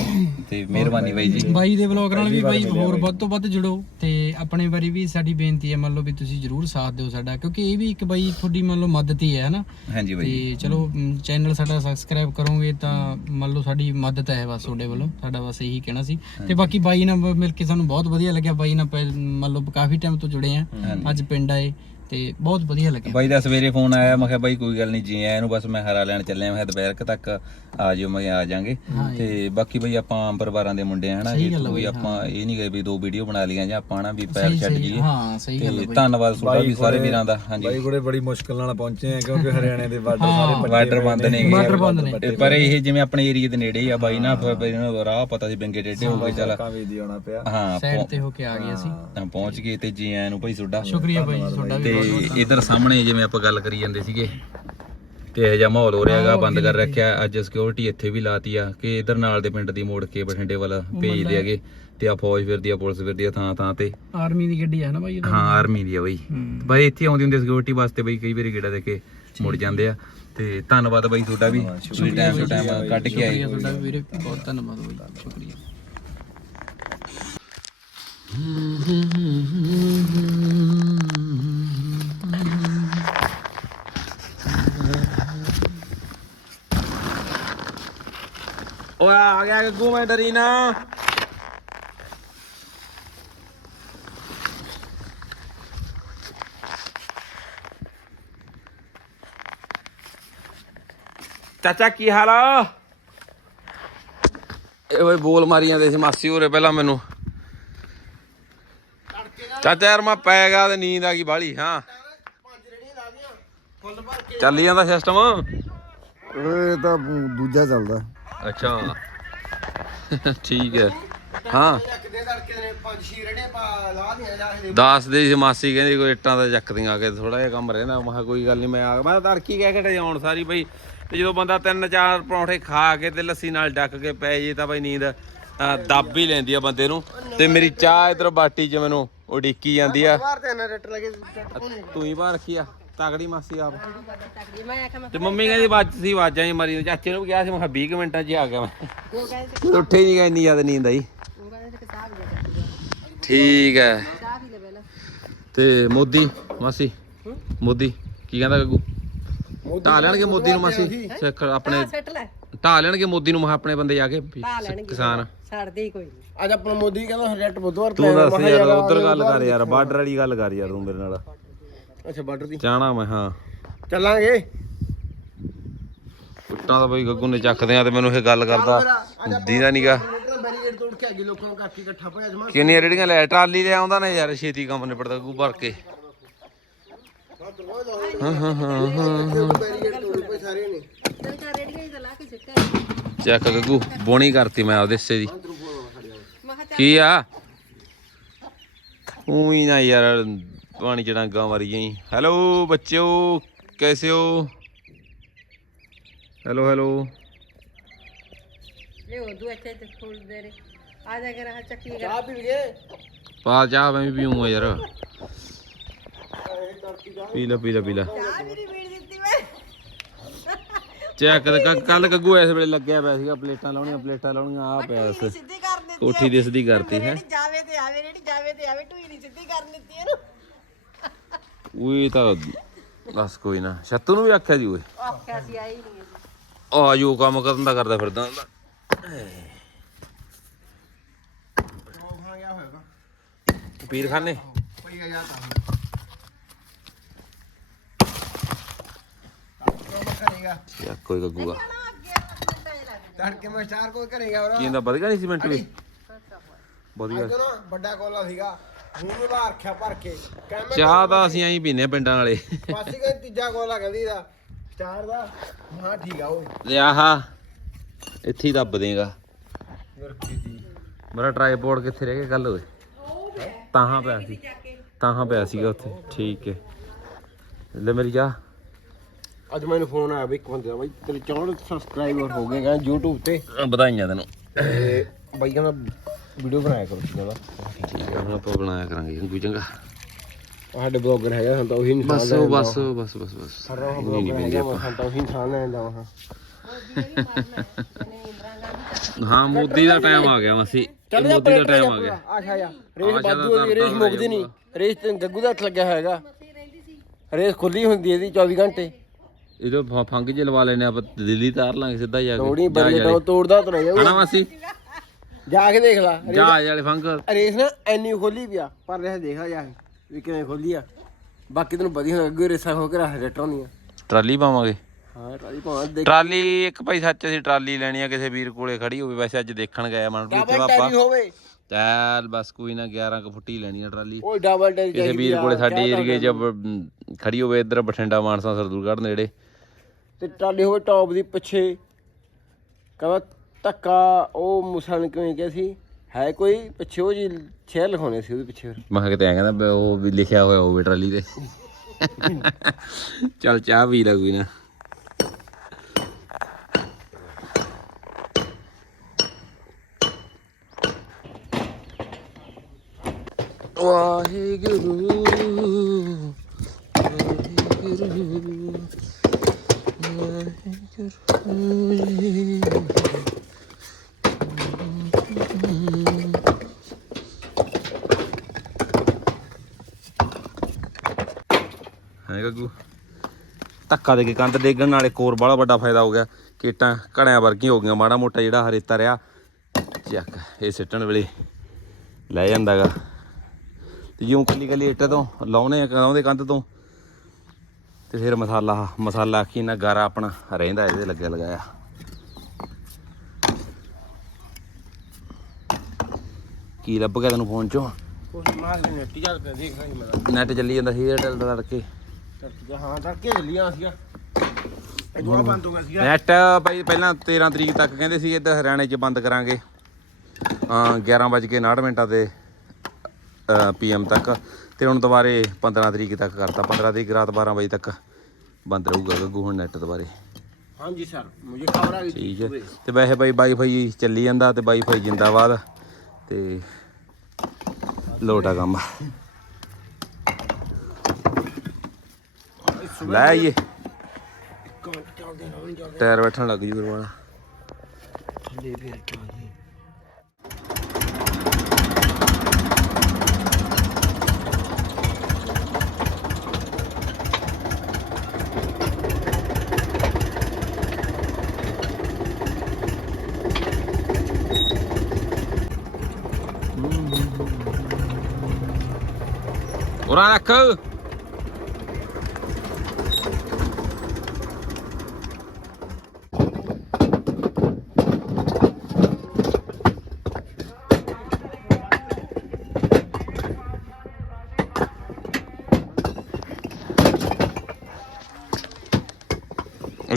ਤੇ ਮਿਹਰਬਾਨੀ ਬਾਈ ਜੀ। ਬਾਈ ਦੇ ਵਲੌਗ ਨਾਲ ਵੀ ਬਾਈ ਹੋਰ ਵੱਧ ਤੋਂ ਵੱਧ ਜੁੜੋ ਤੇ ਆਪਣੇ ਵਾਰੀ ਵੀ ਸਾਡੀ ਬੇਨਤੀ ਹੈ ਮੰਨ ਲਓ ਵੀ ਤੁਸੀਂ ਜਰੂਰ ਸਾਥ ਦਿਓ ਸਾਡਾ ਕਿਉਂਕਿ ਇਹ ਵੀ ਇੱਕ ਬਾਈ ਤੁਹਾਡੀ ਮੰਨ ਲਓ ਮਦਦ ਹੀ ਹੈ ਹਨਾ? ਹਾਂਜੀ ਬਾਈ। ਤੇ ਚਲੋ ਚੈਨਲ ਸਾਡਾ ਸਬਸਕ੍ਰਾਈਬ ਕਰੋਗੇ ਤਾਂ ਮੰਨ ਲਓ ਸਾਡੀ ਮਦਦ ਹੈ ਬਸ ਤੁਹਾਡੇ ਵੱਲੋਂ ਸਾਡਾ ਬਸ ਇਹੀ ਕਹਿਣਾ ਸੀ। ਤੇ ਬਾਕੀ ਬਾਈ ਨਾਲ ਮਿਲ ਕੇ ਸਾਨੂੰ ਬਹੁਤ ਵਧੀਆ ਲੱਗਿਆ ਬਾਈ ਨਾਲ ਪਹਿ- ਮੰਨ ਲਓ ਕਾਫੀ ਟਾਈਮ ਤੋਂ ਜੁੜੇ ਆ। ਅੱਜ ਪਿੰਡ ਆਏ। ਤੇ ਬਹੁਤ ਵਧੀਆ ਲੱਗਿਆ। ਬਾਈ ਦਾ ਸਵੇਰੇ ਫੋਨ ਆਇਆ ਮੈਂ ਕਿਹਾ ਬਾਈ ਕੋਈ ਗੱਲ ਨਹੀਂ ਜੀ ਆਇਆਂ ਨੂੰ ਬਸ ਮੈਂ ਹਰਾ ਲੈਣ ਚੱਲਿਆ ਮੈਂ ਕਿਹਾ ਦੁਪਹਿਰ ਕੁ ਤੱਕ ਆ ਜਿਓ ਮੈਂ ਕਿਹਾ ਆ ਜਾਾਂਗੇ। ਤੇ ਬਾਕੀ ਬਾਈ ਆਪਾਂ ਪਰਿਵਾਰਾਂ ਦੇ ਮੁੰਡੇ ਆ ਹਨਾ ਇਹ ਕੋਈ ਆਪਾਂ ਇਹ ਨਹੀਂ ਗਏ ਵੀ ਦੋ ਵੀਡੀਓ ਬਣਾ ਲਈਆਂ ਜਾਂ ਆਪਾਂ ਨਾ ਵੀ ਪੈਰ ਛੱਡ ਜੀਏ ਹਾਂ ਸਹੀ ਗੱਲ ਤੇ ਧੰਨਵਾਦ ਤੁਹਾਡਾ ਵੀ ਸਾਰੇ ਵੀਰਾਂ ਦਾ ਬਾਈ ਹਾਂਜੀ ਕੋਲੇ ਬੜੀ ਮੁਸ਼ਕਲ ਨਾਲ ਪਹੁੰਚੇ ਆ ਕਿਉਂਕਿ ਹਰਿਆਣੇ ਦੇ ਬਾਰਡਰ ਸਾਰੇ ਪੱਟੇ ਬਾਰਡਰ ਹੋਏ ਬੰਦ ਨੇ। ਬਾਰਡਰ ਬੰਦ ਨੇ। ਤੇ ਪਰ ਇਹ ਜਿਵੇਂ ਆਪਣੇ ਏਰੀਆ ਦੇ ਨੇੜੇ ਹੀ ਆ ਬਾਈ ਨਾ ਫਿਰ ਇਹਨਾਂ ਨੂੰ ਰਾਹ ਪਤਾ ਸੀ ਬਿੰਗੇ ਟੇਢੇ ਹੋ ਗਏ ਚੱਲ। ਕਾਵੇਂ ਦੀ ਆਉਣਾ ਪਿਆ। ਹਾਂ ਸਾਈਡ ਤੇ ਹੋ ਕੇ ਆ ਗਏ ਅਸੀਂ। ਤਾਂ ਪਹੁੰਚ ਗਏ ਤੇ ਜੀ ਆਇਆਂ ਨੂੰ ਭਾਈ ਤੁਹਾਡਾ। ਸ਼ੁਕਰੀਆ ਬਾਈ ਜੀ ਤੁਹਾਡਾ ਵੀ ਤੇ ਇਧਰ ਸਾਹਮਣੇ ਜਿਵੇਂ ਆਪਾਂ ਗੱਲ ਕਰੀ ਜਾਂਦੇ ਸੀਗੇ ਤੇ ਇਹ ਜਿਹਾ ਮਾਹੌਲ ਹੋ ਰਿਹਾਗਾ ਬੰਦ ਕਰ ਰੱਖਿਆ ਅੱਜ ਸਿਕਿਉਰਿਟੀ ਇੱਥੇ ਵੀ ਲਾਤੀ ਆ ਕਿ ਇਧਰ ਨਾਲ ਦੇ ਪਿੰਡ ਦੀ ਮੋੜ ਕੇ ਬਠਿੰਡੇ ਵੱਲ ਭੇਜਦੇ ਹੈਗੇ ਤੇ ਆ ਫੌਜ ਫਿਰਦੀ ਆ ਪੁਲਿਸ ਫਿਰਦੀ ਆ ਥਾਂ ਥਾਂ ਤੇ। ਆਰਮੀ ਦੀ ਗੱਡੀ ਹੈ ਨਾ ਬਾਈ? ਹਾਂ ਆਰਮੀ ਦੀ ਆ ਬਈ। ਬਈ ਇੱਥੇ ਆਉਂਦੀ ਹੁੰਦੀ ਸਿਕਿਉਰਿਟੀ ਵਾਸਤੇ ਬਈ ਕਈ ਵਾਰੀ ਗੇੜਾ ਦੇ ਕੇ ਮੁੜ ਜਾਂਦੇ ਆ। ਤੇ ਧੰਨਵਾਦ ਬਈ ਤੁਹਾਡਾ ਵੀ। ਤੁਸੀਂ ਟਾਈਮ ਤੋਂ ਟਾਈਮ ਕੱਢ ਕੇ ਆਏ ਸ਼ੁਕਰੀਆ ਤੁਹਾਡਾ ਵੀ ਵੀਰੇ ਬਹੁਤ ਧੰਨਵਾਦ ਬਾਈ ਸ਼ੁਕਰੀਆ ਓਏ ਆ ਗਿਆ ਗੱਗੂ ਮੈਂ ਡਰੀ ਨਾ। ਚਾਚਾ ਕੀ ਹਾਲ ਆ? ਇਹ ਓਏ ਬੋਲ ਮਾਰੀ ਜਾਂਦੇ ਸੀ ਮਾਸੀ ਹੋਰੇ ਪਹਿਲਾਂ ਮੈਨੂੰ। ਚਾਚਾ ਯਾਰ ਮੈਂ ਪੈ ਗਿਆ ਤੇ ਨੀਂਦ ਆ ਗਈ ਬਾਲੀ ਹਾਂ। ਚੱਲੀ ਜਾਂਦਾ ਸਿਸਟਮ ਇਹ ਤਾਂ ਦੂਜਾ ਚੱਲਦਾ। ਅੱਛਾ। [laughs] ਠੀਕ ਹੈ। ਹਾਂ। ਪੰਜ ਛੇ ਰੜੇ ਪਾ ਲਾ ਜਾ ਦੱਸ ਦੇ ਸੀ ਮਾਸੀ ਕਹਿੰਦੀ ਕੋਈ ਇੱਟਾਂ ਦਾ ਚੱਕਦੀਆਂ ਆ ਕੇ ਥੋੜਾ ਜਿਹਾ ਕੰਮ ਰਹਿੰਦਾ। ਮੈਂ ਕਿਹਾ ਕੋਈ ਗੱਲ ਨਹੀਂ ਮੈਂ ਆ ਮੈਂ ਤਾਂ ਤੜਕੀ ਕਹਿ ਕੇ ਆਉਣ ਸਾਰੀ ਬਈ ਤੇ ਜਦੋਂ ਬੰਦਾ ਤਿੰਨ ਚਾਰ ਪਰੌਂਠੇ ਖਾ ਕੇ ਤੇ ਲੱਸੀ ਨਾਲ ਡੱਕ ਕੇ ਪੈ ਜੇ ਤਾਂ ਬਈ ਨੀਂਦ ਅਹ, ਦੱਬ ਹੀ ਲੈਂਦੀ ਆ ਬੰਦੇ ਨੂੰ। ਤੇ ਮੇਰੀ ਚਾਹ ਇਧਰ ਬਾਟੀ 'ਚ ਮੈਨੂੰ ਉਡੀਕੀ ਜਾਂਦੀ ਆ। ਬਾਹਰ ਤੇ ਨਾ ਰੱਟ ਲਗੇ ਤੂੰ ਹੀ ਬਾਹਰ ਰੱਖੀ ਆ। ਤਗੜੀ ਮਾਸੀ ਆਪ। ਤੇ ਮੰਮੀ ਕਹਿੰਦੀ ਬਾਜ ਸੀ ਆਵਾਜ਼ਾਂ ਹੀ ਮਾਰੀ ਚਾਚੇ ਨੂੰ ਵੀ ਕਿਹਾ ਸੀ ਮੈਂ ਕਿਹਾ 20 ਕੁ ਮਿੰਟਾਂ 'ਚ ਹੀ ਆ ਗਿਆ ਮੈਂ। ਉੱਠੇ ਨਹੀਂ ਗਿਆ ਇੰਨੀ ਜ਼ਿਆਦਾ ਨੀਂਦ ਆਈ। ਠੀਕ ਹੈ। ਤੇ ਮੋਦੀ ਮਾਸੀ ਮੋਦੀ ਕੀ ਕਹਿੰਦਾ ਗੱਗੂ? ਢਾ ਲੈਣਗੇ ਮੋਦੀ ਨੂੰ ਮਾਸੀ? ਸਿੱਖ ਆਪਣੇ ਸੱਟ ਲੈ। ਢਾ ਲੈਣਗੇ ਮੋਦੀ ਨੂੰ ਮਹਾ ਆਪਣੇ ਬੰਦੇ ਜਾ ਕੇ ਵੀ ਪਾ ਲੈਣਗੇ। ਕਿਸਾਨ। ਛੱਡਦੇ ਹੀ ਕੋਈ ਨਹੀਂ ਅੱਜ ਆਪਣਾ ਮੋਦੀ ਕਹਿੰਦਾ ਰੈਟ ਬੁੱਧਵਾਰ ਤੂੰ ਦੱਸ ਯਾਰ ਉਧਰ ਗੱਲ ਕਰ ਯਾਰ ਬਾਰਡਰ ਵਾਲੀ ਗੱਲ ਕਰ ਯਾਰ ਤੂੰ ਮੇਰੇ ਨਾਲ। ਅੱਛਾ ਬਾਰਡਰ ਦੀ। ਜਾਣਾ ਮੈਂ ਹਾਂ। ਚੱਲਾਂਗੇ? ਕੁੱਟਾਂ ਤਾਂ ਬਈ ਗੱਗੂ ਨੇ ਚੱਕਦੇ ਆ ਤੇ ਮੈਨੂੰ ਇਹ ਗੱਲ ਕਰਦਾ। ਦੀਦਾ ਨੀਗਾ। ਬੈਰੀਕੇਡ ਤੋੜ ਕੇ ਅੱਗੇ ਲੋਕਾਂ ਨੂੰ ਕਾਕੀ ਇਕੱਠਾ ਪਿਆ ਜਮਾ ਕਿੰਨੀਆਂ ਰੇੜੀਆਂ ਲੈ ਟਰਾਲੀ ਲੈ ਆਉਂਦਾ ਨਾ ਯਾਰ ਛੇਤੀ ਕੰਮ ਨਿਬੜਦਾ ਗੱਗੂ ਭਰ ਕੇ। ਬੈਰੀਕੇਡ ਤੋੜ ਕੋਈ ਸਾਰੇ ਨਹੀਂ ਚੱਲ ਕਾ ਰੇੜੀਆਂ ਹੀ ਤਾਂ ਲਾ ਕੇ ਸਿੱਟਿਆ ਚੱਕ ਗੱਗੂ ਬੋਣੀ ਕਰਤੀ ਮੈਂ ਆਪਦੇ ਹਿੱਸੇ ਦੀ। ਕੀ ਆ? ਉਹੀ ਨਾ ਯਾਰ ਜਾਈ ਹੈਲੋ ਬੱਚਿਓ ਕੈਸੇ ਹੋ? ਹੈਲੋ ਹੈਲੋ ਲੈ ਉਹ ਦੂ ਇੱਥੇ ਤੇ ਫੁੱਲ ਦੇ ਰੇ। ਆ ਜਾ ਕੇ ਰਹਾ ਚੱਕੀ ਕਰ। ਚਾਹ ਪੀ ਲਈਏ? ਪਾ ਚਾਹ ਮੈਂ ਵੀ ਪੀਊਂਗਾ ਯਾਰ। ਪੀ ਲੈ ਪੀ ਲੈ ਪੀ ਲੈ। ਚਾਹ ਵੀ ਨਹੀਂ ਪੀਣ ਦਿੱਤੀ ਮੈਂ। ਚੈੱਕ ਕੱਲ ਗੱਗੂ ਇਸ ਵੇਲੇ ਲੱਗਿਆ ਪਿਆ ਸੀਗਾ ਪਲੇਟਾਂ ਲਾਉਣੀਆਂ ਪਲੇਟਾਂ ਲਾਉਣੀਆਂ ਆ ਪਿਆ ਸੀ ਸਿੱਧੀ ਕਰ ਦਿੱਤੀ ਕੋਠੀ ਦਿਸਦੀ ਕਰਤੀ ਹੈ। ਜਾਵੇ ਤੇ ਆਵੇ ਰੇੜੀ ਜਾਵੇ ਤੇ ਆਵੇ ਟੂਈ ਨਹੀਂ ਸਿੱਧੀ ਕਰ ਦਿੱਤੀ ਇਹਨੂੰ। ਉਹੀ ਤਾਂ ਬਸ ਕੋਈ ਨਾ ਛੱਤੂ ਨੂੰ ਵੀ ਆਖਿਆ ਜੀ ਓਏ। ਆਖਿਆ ਸੀ ਆਈ ਨਹੀਂ ਆ ਜੋ ਕੰਮ ਕਰਨ ਦਾ ਕਰਦਾ ਫਿਰਦਾ ਹੁੰਦਾ। ਪੀਰ ਖਾਨੇ ਪਈਆ ਜਾ ਤਾਂ ਕਰੇਗਾ ਯਾ ਕੋਈ ਤੜਕੇ ਮੈਂ ਸਟਾਰ ਕੋਈ ਕਰੇਗਾ ਔਰ ਕੀ ਇਹਦਾ ਵਧੀਆ ਨਹੀਂ ਸੀ ਮਿੰਟ ਵੀ? ਵਧੀਆ ਅੱਜ ਨਾ ਵੱਡਾ ਕੋਲਾ ਸੀਗਾ। ਮੂੰਹ ਰੱਖਿਆ ਭਰ ਕੇ। ਕਹਿੰਦਾ ਚਾਹ ਤਾਂ ਅਸੀਂ ਐਂ ਪੀਨੇ ਪਿੰਡਾਂ ਵਾਲੇ। ਪਾਸੀ ਕਹਿੰਦੀ ਤੀਜਾ ਕੋਲਾ ਕਹਿੰਦੀ ਦਾ। ਸਟਾਰ ਦਾ। ਹਾਂ ਠੀਕ ਆ ਉਹ ਤੇ ਆਹਾ। ਇੱਥੇ ਹੀ ਦੱਬ ਦੇਗਾ। ਮੇਰਾ ਟ੍ਰਾਈਪੋਡ ਕਿੱਥੇ ਰਹਿ ਗਿਆ ਗੱਲ ਓਏ? ਤਾਹਾਂ ਪਿਆ ਸੀ। ਤਾਹਾਂ ਪਿਆ ਸੀਗਾ ਉੱਥੇ। ਠੀਕ ਹੈ ਲੈ ਮੇਰੀ ਜਾ ਅੱਜ ਮੈਨੂੰ ਫੋਨ ਆਇਆ ਬਈ ਇੱਕ ਬੰਦੇ ਦਾ ਬਈ ਤੇਰੇ 64 ਸਬਸਕ੍ਰਾਈਬਰ ਹੋ ਗਏ ਕਹਿੰਦਾ YouTube ਤੇ। ਵਧਾਈਆਂ ਤੈਨੂੰ। ਤੇ ਬਾਈ ਕਹਿੰਦਾ ਵੀਡੀਓ ਬਣਾਇਆ ਕਰੋ ਸੀ ਕਹਿੰਦਾ ਠੀਕ ਹੈ ਹੁਣ ਆਪਾਂ ਬਣਾਇਆ ਕਰਾਂਗੇ ਕੋਈ ਚੰਗਾ। ਸਾਡੇ ਬਲੌਗਰ ਹੈਗਾ ਸਾਨੂੰ ਤਾਂ ਉਹੀ ਨਹੀਂ ਬਸ ਉਹ ਬਸ ਉਹ ਬਸ ਬਸ ਬਸ। ਸਾਰਾ ਨਹੀਂ ਪੈਂਦੀ ਆਪਾਂ। ਸਾਨੂੰ ਤਾਂ ਉਹੀ ਇਨਸਾਨ ਲੈਣ ਦਾ ਹਾਂ। ਹਾਂ ਮੋਦੀ ਦਾ ਟਾਈਮ ਆ ਗਿਆ ਮਸੀ। ਮੋਦੀ ਦਾ ਟਾਈਮ ਆ ਗਿਆ। ਆਸ਼ਾ ਜਾ ਰੇਸ ਬਾਦੂ ਦੀ ਰੇਸ ਮੁੱਕਦੀ ਨਹੀਂ। ਰੇਸ ਤੇ ਗੱਗੂ ਦਾ ਹੱਥ ਲੱਗਿਆ ਹੋਏਗਾ ਰੇਸ ਖੁੱਲੀ ਹੁੰਦੀ ਇਹਦੀ 24 ਘੰਟੇ। ਇਹ ਤਾਂ ਫੰਗ ਜੇ ਲਵਾ ਲੈਨੇ ਆਪਾਂ ਦਿੱਲੀ ਤਾਰ ਲਾਂਗੇ ਸਿੱਧਾ ਜਾ ਤੋੜੀ ਕੇ ਬਰਲੇ ਤੋਂ ਤੋੜਦਾ ਤਾਂ ਨਹੀਂ ਹਣਾ ਮਸੀ? ਜਾ ਕੇ ਦੇਖ ਲੈ। ਜਹਾਜ਼ ਵਾਲੇ ਫੰਗ ਰੇਸ ਨਾ ਐਨੀ ਖੋਲੀ ਪਿਆ ਪਰ ਰੇਸ ਦੇਖਾ ਜਾ ਕੇ ਵੀ ਕਿਵੇਂ ਖੋਲੀ ਆ। ਬਾਕੀ ਤੈਨੂੰ ਵਧੀਆ ਅੱਗੇ ਰੇਸਾਂ ਹੋ ਕੇ ਰੱਖ ਰਟਾਂ ਦੀਆਂ ਟਰਾਲੀ ਪਾਵਾਂਗੇ। ਹਾਂ ਟਰਾਲੀ ਭਾਵੇਂ ਦੇਖ। ਟਰਾਲੀ ਇੱਕ ਭਾਈ ਸੱਚ ਅਸੀਂ ਟਰਾਲੀ ਲੈਣੀ ਆ ਕਿਸੇ ਵੀਰ ਕੋਲੇ ਖੜੀ ਹੋਵੇ ਵੈਸੇ ਅੱਜ ਦੇਖਣ ਗਏ ਆ ਮਨਪ੍ਰੀਤ ਤੇ ਪਾਪਾ ਹੋਵੇ। ਚੱਲ ਬਸ ਕੋਈ ਨਾ 11 ਕੁ ਫੁੱਟੀ ਲੈਣੀ ਆ ਟਰਾਲੀ। ਉਹ ਡਬਲ ਟੈਰੀ ਕਿਸੇ ਵੀਰ ਕੋਲੇ ਸਾਡੇ ਏਰੀਏ 'ਚ ਬ- ਖੜੀ ਹੋਵੇ ਇੱਧਰ ਬਠਿੰਡਾ ਮਾਨਸਾ ਸਰਦੂਲਗੜ੍ਹ ਨੇੜੇ। ਤੇ ਟਰਾਲੀ ਹੋਵੇ ਟੌਪ ਦੀ ਪਿੱਛੇ। ਕਹਿੰਦਾ ਧੱਕਾ, ਉਹ ਮੁਸਲਮਾਨ ਕਿਵੇਂ ਕਿਹਾ ਸੀ? ਹੈ ਕੋਈ? ਪਿੱਛੇ ਉਹ ਜੀ ਸ਼ਹਿਰ ਲਿਖਾਉਣੇ ਸੀ ਉਹਦੇ ਪਿੱਛੇ ਫਿਰ ਮੈਂ ਕਿਹਾ ਕਿਤੇ ਐਂ ਕਹਿੰਦਾ ਵੀ ਉਹ ਵੀ ਲਿਖਿਆ ਹੋਇਆ ਹੋਵੇ ਟਰਾਲੀ ਤੇ। ਚੱਲ ਚਾਹ ਪੀ ਲੈ ਕੋਈ ਨਾ। ਵਾਹਿਗੁਰੂ ਵਾਹਿਗੁਰੂ ਵਾਹਿਗੁਰੂ ਹੈ ਗੱਗੂ ਧੱਕਾ ਦੇ ਕੇ ਕੰਧ ਡੇਗਣ ਨਾਲੇ ਕੋਰ ਬੜਾ ਵੱਡਾ ਫਾਇਦਾ ਹੋ ਗਿਆ। ਕੀਟਾਂ ਘੜਿਆਂ ਵਰਗੀਆਂ ਹੋ ਗਈਆਂ। ਮਾੜਾ ਮੋਟਾ ਜਿਹੜਾ ਹਰੇਤਾ ਰਿਹਾ ਚੱਕ ਇਹ ਸਿੱਟਣ ਵੇਲੇ ਲੈ ਜਾਂਦਾਗਾ। ਤੇ ਜਿਉਂ ਕੱਲੀ ਕੱਲੀ ਇੱਟ ਤੋਂ ਲਾਉਨੇ ਆ ਲਾਉਂਦੇ ਕੰਧ ਤੋਂ। ਤੇ ਫਿਰ ਮਸਾਲਾ ਮਸਾਲਾ ਕੀ ਨਾ ਗਾਰਾ ਆਪਣਾ ਰਹਿੰਦਾ ਇਹਦੇ ਲੱਗਿਆ ਲਗਾਇਆ। ਕੀ ਲੱਭ ਗਿਆ ਤੈਨੂੰ ਫੋਨ ਚੋਂ? ਮਾਸ ਨੇ ਨੱਟੀ ਚੱਲ ਪਿਆ ਦੇਖ ਮੈਂ ਨੈਟ ਚੱਲੀ ਜਾਂਦਾ ਸੀ ਏਅਰਟੈਲ ਦਾ ਤੜਕੇ। ਸੀਗਾ। ਨੈਟ ਭਾਈ ਪਹਿਲਾਂ 13 ਤਰੀਕ ਤੱਕ ਕਹਿੰਦੇ ਸੀ ਇੱਧਰ ਹਰਿਆਣੇ 'ਚ ਬੰਦ ਕਰਾਂਗੇ। ਹਾਂ 11:59 ਮਿੰਟਾਂ ਤੇ ਪੀਐਮ ਤੱਕ। ਤੇ ਹੁਣ ਦੁਬਾਰੇ 15 ਤਰੀਕ ਤੱਕ ਕਰਤਾ। 15 ਤਰੀਕ ਰਾਤ 12 ਵਜੇ ਤੱਕ ਬੰਦ ਰਹੂਗਾ ਗੱਗੂ ਹੁਣ ਨੈਟ ਦੁਬਾਰੇ। ਹਾਂਜੀ ਸਰ ਮੈਨੂੰ ਖਬਰ ਆ ਗਈ ਤੇ ਵੈਸੇ ਭਾਈ ਵਾਈਫਾਈ ਚੱਲੀ ਜਾਂਦਾ ਤੇ ਵਾਈਫਾਈ ਜਿੰਦਾਬਾਦ। ਤੇ ਲੋਟਾ ਕੰਮ। ਲੈ ਆਈਏ। ਇੱਕ ਮਿੰਟ ਚੱਲਦੇ ਨਾ ਨਹੀਂ ਚੱਲਦੇ ਟਾਇਰ ਬੈਠਣ ਲੱਗ ਜੂ ਗੁਰਵਾਣਾ ਥੱਲੇ ਫੇਰ ਚੱਲਦੇ Uran akıl.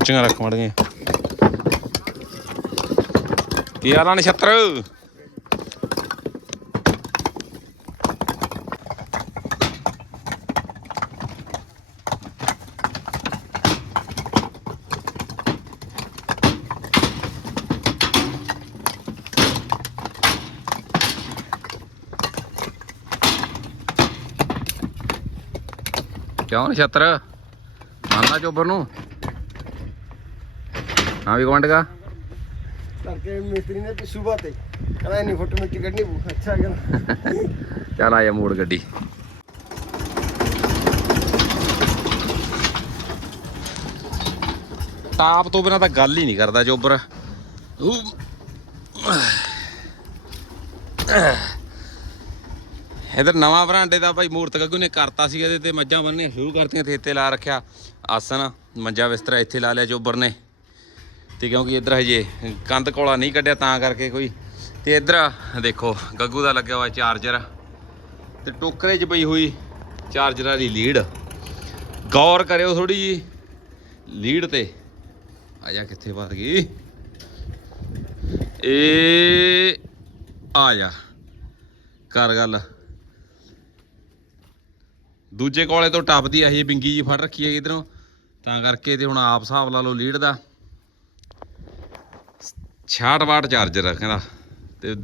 ਉੱਚੀਆਂ ਰੱਖ ਮੜੀਆਂ ਕੀ ਹਾਲਾਂ ਨੇ ਛੱਤਰ ਕਿਉਂ ਨੀ ਛੱਤਰ ਆਂਦਾ ਚੋਬਰ ਨੂੰ ਹਾਂ ਵੀ ਕਮੈਂਟ ਕਾ? ਕਰਕੇ ਮਿਸਤਰੀ ਨੇ ਪਿੱਛੂ ਬਾਤੇ ਕਹਿੰਦਾ ਇੰਨੀ ਫੁੱਟ ਮਿੱਟੀ ਕੱਢਣੀ ਅੱਛਾ ਕਹਿੰਦਾ [laughs] ਚੱਲ ਆਇਆ ਮੋੜ ਗੱਡੀ। ਟਾਪ ਤੋਂ ਬਿਨਾ ਤਾਂ ਗੱਲ ਹੀ ਨਹੀਂ ਕਰਦਾ ਜੋਬਰ ਇਧਰ ਨਵਾਂ ਬਰਾਂਡੇ ਦਾ ਭਾਈ ਮੂਰਤ ਗੱਗੂ ਨੇ ਕਰਤਾ ਸੀ ਇਹਦੇ ਤੇ ਮੱਝਾਂ ਬੰਨਣੀਆਂ ਸ਼ੁਰੂ ਕਰਤੀਆਂ ਤੇ ਇੱਥੇ ਲਾ ਰੱਖਿਆ ਆਸਨ ਮੰਜਾ ਬਿਸਤਰਾ ਇੱਥੇ ਲਾ ਲਿਆ ਜੋਬਰ ਨੇ। ਤੇ ਕਿਉਂਕਿ ਇੱਧਰ ਹਜੇ ਕੰਧ ਕੋਲਾ ਨਹੀਂ ਕੱਢਿਆ ਤਾਂ ਕਰਕੇ ਕੋਈ। ਤੇ ਇੱਧਰ ਦੇਖੋ, ਗੱਗੂ ਦਾ ਲੱਗਿਆ ਹੋਇਆ ਚਾਰਜਰ। ਤੇ ਟੋਕਰੇ 'ਚ ਪਈ ਹੋਈ ਚਾਰਜਰਾਂ ਦੀ ਲੀਡ। ਗੌਰ ਕਰਿਓ ਥੋੜੀ ਜੀ, ਲੀਡ ਤੇ। ਆ ਜਾ ਕਿੱਥੇ ਵੱਧ ਗਈ। ਏ, ਆ ਜਾ। ਕਰ ਗੱਲ। ਦੂਜੇ ਕੋਲੇ ਤੋਂ ਟੱਪਦੀ ਆ ਇਹ ਬਿੰਗੀ ਜੀ, ਫੜ ਰੱਖੀ ਹੈ ਇਧਰੋਂ। ਤਾਂ ਕਰਕੇ ਤੇ ਹੁਣ ਆਪ ਹਿਸਾਬ ਲਾ ਲਓ ਲੀਡ ਦਾ। 66 ਵਾਟ ਚਾਰਜਰ ਆ ਕਹਿੰਦਾ। ਤੇ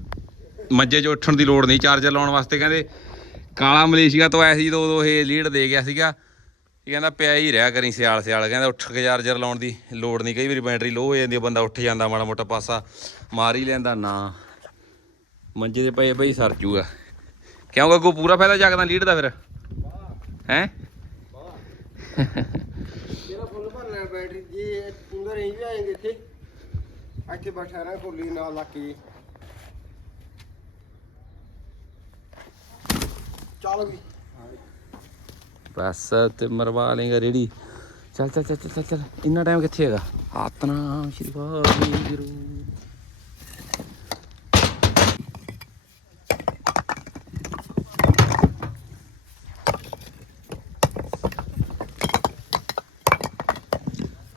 ਮੰਜੇ 'ਚੋਂ ਉੱਠਣ ਦੀ ਲੋੜ ਨਹੀਂ ਚਾਰਜਰ ਲਾਉਣ ਵਾਸਤੇ। ਕਹਿੰਦੇ ਕਾਲਾ ਮਲੇਸ਼ੀਆ ਤੋਂ ਆਇਆ ਸੀ ਜਦੋਂ ਉਦੋਂ ਇਹ ਲੀਡ ਦੇ ਗਿਆ ਸੀਗਾ। ਇਹ ਕਹਿੰਦਾ ਪਿਆ ਹੀ ਰਿਹਾ ਕਰੀ ਸਿਆਲ ਸਿਆਲ। ਕਹਿੰਦਾ ਉੱਠ ਕੇ ਚਾਰਜਰ ਲਾਉਣ ਦੀ ਲੋੜ ਨਹੀਂ। ਕਈ ਵਾਰੀ ਬੈਟਰੀ ਲੋ ਹੋ ਜਾਂਦੀ ਹੈ ਬੰਦਾ ਉੱਠ ਜਾਂਦਾ ਮਾੜਾ ਮੋਟਾ ਪਾਸਾ। ਮਾਰ ਹੀ ਲੈਂਦਾ ਨਾ। ਮੰਜੇ ਦੇ ਪਏ ਬਈ ਸਰ ਜੂਗਾ। ਕਿਉਂਕਿ ਅੱਗੋਂ ਪੂਰਾ ਫਾਇਦਾ ਜਾਗਦਾ ਲੀਡ ਦਾ ਫਿਰ? ਹੈ? ਜਿਹੜਾ ਫੁੱਲ ਭਰ ਲੈ ਬੈਟਰੀ ਜੀ ਪੂਰਾ ਰੇਂਜ ਵੀ ਆ ਜਾਂਦੀ, ਇੱਥੇ ਇੱਥੇ ਬੈਠਾ ਰਹਿ ਕੋਲੀ ਨਾਲ ਲੱਗ ਕੇ ਚੱਲ ਵੀ। ਬਸ ਤੇ ਮਰਵਾ ਲੇਗਾ ਰੇੜੀ। ਚੱਲ ਚੱਲ ਚੱਲ ਚੱਲ ਚੱਲ ਇੰਨਾ ਟਾਈਮ ਕਿੱਥੇ ਹੈਗਾ? ਆਤਨਾਮ ਸ਼੍ਰੀ ਵਾਹਿਗੁਰੂ।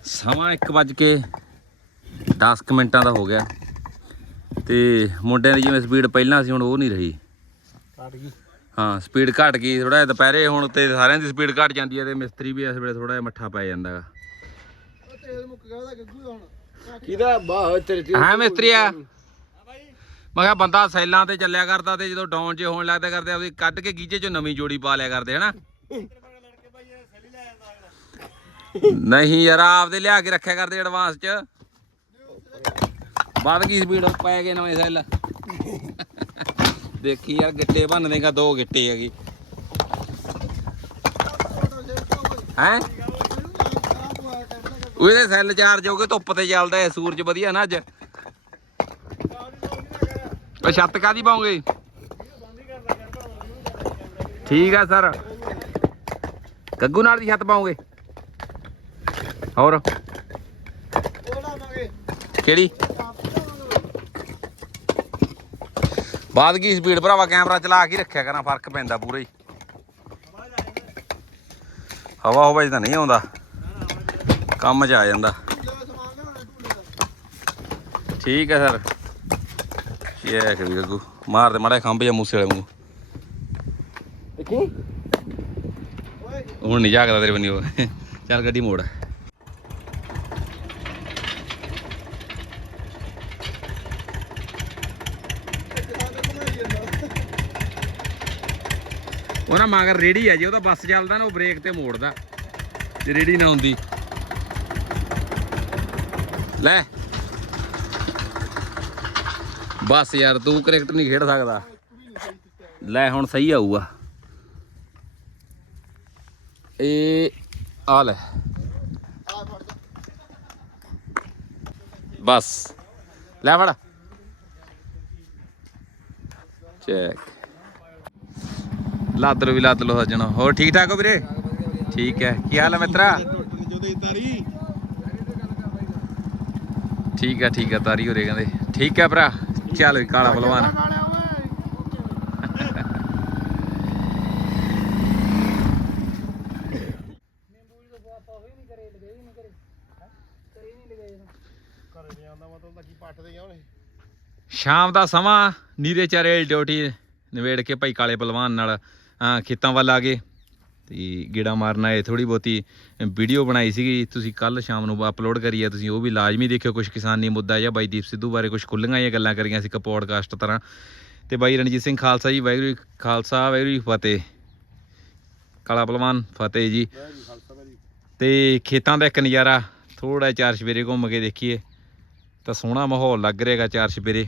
ਸਮਾਂ 1 ਵਜ ਕੇ 10 ਮਿੰਟਾਂ ਦਾ ਹੋ ਗਿਆ। ਤੇ ਮੁੰਡਿਆਂ ਦੀ ਜਿਵੇਂ ਸਪੀਡ ਪਹਿਲਾਂ ਸੀ ਹੁਣ ਉਹ ਨਹੀਂ ਰਹੀ। ਘਟ ਗਈ। ਹਾਂ ਸਪੀਡ ਘਟ ਗਈ। ਥੋੜਾ ਜਿਹਾ ਦੁਪਹਿਰੇ ਹੁਣ ਤੇ ਸਾਰਿਆਂ ਦੀ ਸਪੀਡ ਘਟ ਜਾਂਦੀ ਹੈ ਤੇ ਮਿਸਤਰੀ ਵੀ ਇਸ ਵੇਲੇ ਥੋੜਾ ਜਿਹਾ ਮੱਠਾ ਪੈ ਜਾਂਦਾ ਹੈਗਾ ਹਾਂ ਮਿਸਤਰੀ ਆ? ਮੈਂ ਕਿਹਾ ਬੰਦਾ ਸੈਲਾਂ ਤੇ ਚੱਲਿਆ ਕਰਦਾ ਤੇ ਜਦੋਂ ਡਾਊਨ ਜੇ ਹੋਣ ਲੱਗਦਾ ਕਰਦੇ ਆਪਦੀ ਕੱਢ ਕੇ ਗੀਜੇ ਚ ਨਵੀਂ ਜੋੜੀ ਪਾ ਲਿਆ ਕਰਦੇ ਹਨਾ? ਨਹੀਂ ਯਾਰ ਆਪਦੇ ਲਿਆ ਕੇ ਰੱਖਿਆ ਕਰਦੇ ਐਡਵਾਂਸ ਚ। ਵੱਧ ਗਈ ਸਪੀਡ ਪੈ ਗਏ ਨਵੇਂ ਸੈੱਲ? ਦੇਖੀ ਯਾਰ, ਗਿੱਟੇ ਭੰਨ ਦੇਗਾ ਦੋ ਗਿੱਟੇ ਹੈਗੇ। ਹੈ? ਉਹਦੇ ਸੈੱਲ ਚਾਰਜ ਹੋ ਕੇ ਧੁੱਪ ਤੇ ਚੱਲਦਾ ਹੈ, ਸੂਰਜ ਵਧੀਆ ਨਾ ਅੱਜ। ਉਹ ਛੱਤ ਕਾਦੀ ਪਾਉਂਗੇ? ਠੀਕ ਆ ਸਰ। ਗੱਗੂ ਨਾਲ ਦੀ ਛੱਤ ਪਾਉਂਗੇ। ਹੋਰ? ਕਿਹੜੀ? ਬਾਦ ਕੀ ਸਪੀਡ ਭਰਾਵਾ ਕੈਮਰਾ ਚਲਾ ਕੇ ਰੱਖਿਆ ਕਰਾਂ ਫ਼ਰਕ ਪੈਂਦਾ ਪੂਰਾ ਹੀ। ਹਵਾ ਹੋਵੇ ਤਾਂ ਨਹੀਂ ਆਉਂਦਾ। ਕੰਮ 'ਚ ਆ ਜਾਂਦਾ। ਠੀਕ ਹੈ ਸਰ। ਇਹ ਹੈ ਕਿ ਗੱਗੂ ਮਾਰ ਦੇ ਮਾੜਾ ਖੰਭ ਜਾਂ ਮੂਸੇ ਵਾਲੇ ਮੂੰਹ देखी ਹੁਣ ਨਹੀਂ ਜਾਗਦਾ ਤੇਰੇ ਬੰਨੀ ਉਹ। ਚੱਲ ਗੱਡੀ ਮੋੜ। ਉਹ ਨਾ ਮਗਰ ਰੇੜੀ ਆ ਜੇ ਉਹਦਾ ਬੱਸ ਚੱਲਦਾ ਨਾ, ਉਹ ਬ੍ਰੇਕ ਤੇ ਮੋੜਦਾ। ਜੇ ਰੇੜੀ ਨਾ ਹੁੰਦੀ। ਲੈ। ਬਸ ਯਾਰ, ਤੂੰ ਕ੍ਰਿਕਟ ਨਹੀਂ ਖੇਡ ਸਕਦਾ। ਲੈ, ਹੁਣ ਸਹੀ ਆਊਗਾ। ਇਹ ਆ ਲੈ। ਬਸ। ਲੈ ਫੜ। ਚੈੱਕ। ਲੱਦ ਵੀ ਲੱਦ ਲਓ ਸੱਜਣੋ। ਹੋਰ ਠੀਕ ਠਾਕ ਹੋ ਵੀਰੇ? ਠੀਕ ਹੈ। ਕੀ ਹਾਲ ਹੈ ਮਿੱਤਰਾ? ਠੀਕ ਹੈ ਠੀਕ ਹੈ, ਤਾਰੀ ਹੋਰੇ ਕਹਿੰਦੇ। ਠੀਕ ਹੈ ਭਰਾ। ਚੱਲ ਵੀ ਕਾਲਾ ਬਲਵਾਨ। ਸ਼ਾਮ ਦਾ ਸਮਾਂ। ਨੀਰੇ ਚਾਰੇ ਡਿਊਟੀ ਨਵੇੜ ਕੇ ਭਾਈ ਕਾਲੇ ਪਹਿਲਵਾਨ ਨਾਲ ਖੇਤਾਂ ਵੱਲ ਆ ਗਏ ਤੇ ਗੇੜਾ ਮਾਰਨ ਆਏ ਥੋੜੀ ਬਹੁਤੀ ਵੀਡੀਓ ਬਣਾਈ ਸੀਗੀ। ਤੁਸੀਂ ਕੱਲ ਸ਼ਾਮ ਨੂੰ ਅਪਲੋਡ ਕਰੀ ਆ ਤੁਸੀਂ ਉਹ ਵੀ ਲਾਜ਼ਮੀ ਦੇਖਿਓ ਕੁਝ ਕਿਸਾਨੀ ਮੁੱਦਾ ਜਾਂ ਬਾਈ ਦੀਪ ਸਿੱਧੂ ਬਾਰੇ ਕੁਝ ਖੁੱਲੀਆਂ ਜਿਹੀਆਂ ਗੱਲਾਂ ਕਰੀਆਂ ਸੀ ਇੱਕ ਪੋਡਕਾਸਟ ਤਰ੍ਹਾਂ। ਤੇ ਬਾਈ ਰਣਜੀਤ ਸਿੰਘ ਖਾਲਸਾ ਜੀ ਵਾਹਿਗੁਰੂ ਜੀ ਖਾਲਸਾ ਵਾਹਿਗੁਰੂ ਜੀ ਫਤਿਹ। ਕਾਲਾ ਪਹਿਲਵਾਨ ਫਤਿਹ ਜੀ। ਤੇ ਖੇਤਾਂ ਦਾ ਇੱਕ ਨਜ਼ਾਰਾ ਥੋੜਾ ਚਾਰ ਸਵੇਰੇ ਘੁੰਮ ਕੇ ਦੇਖੀਏ। ਤਾਂ ਸੋਹਣਾ ਮਾਹੌਲ ਲੱਗ ਰਿਹਾਗਾ ਚਾਰ ਸਵੇਰੇ।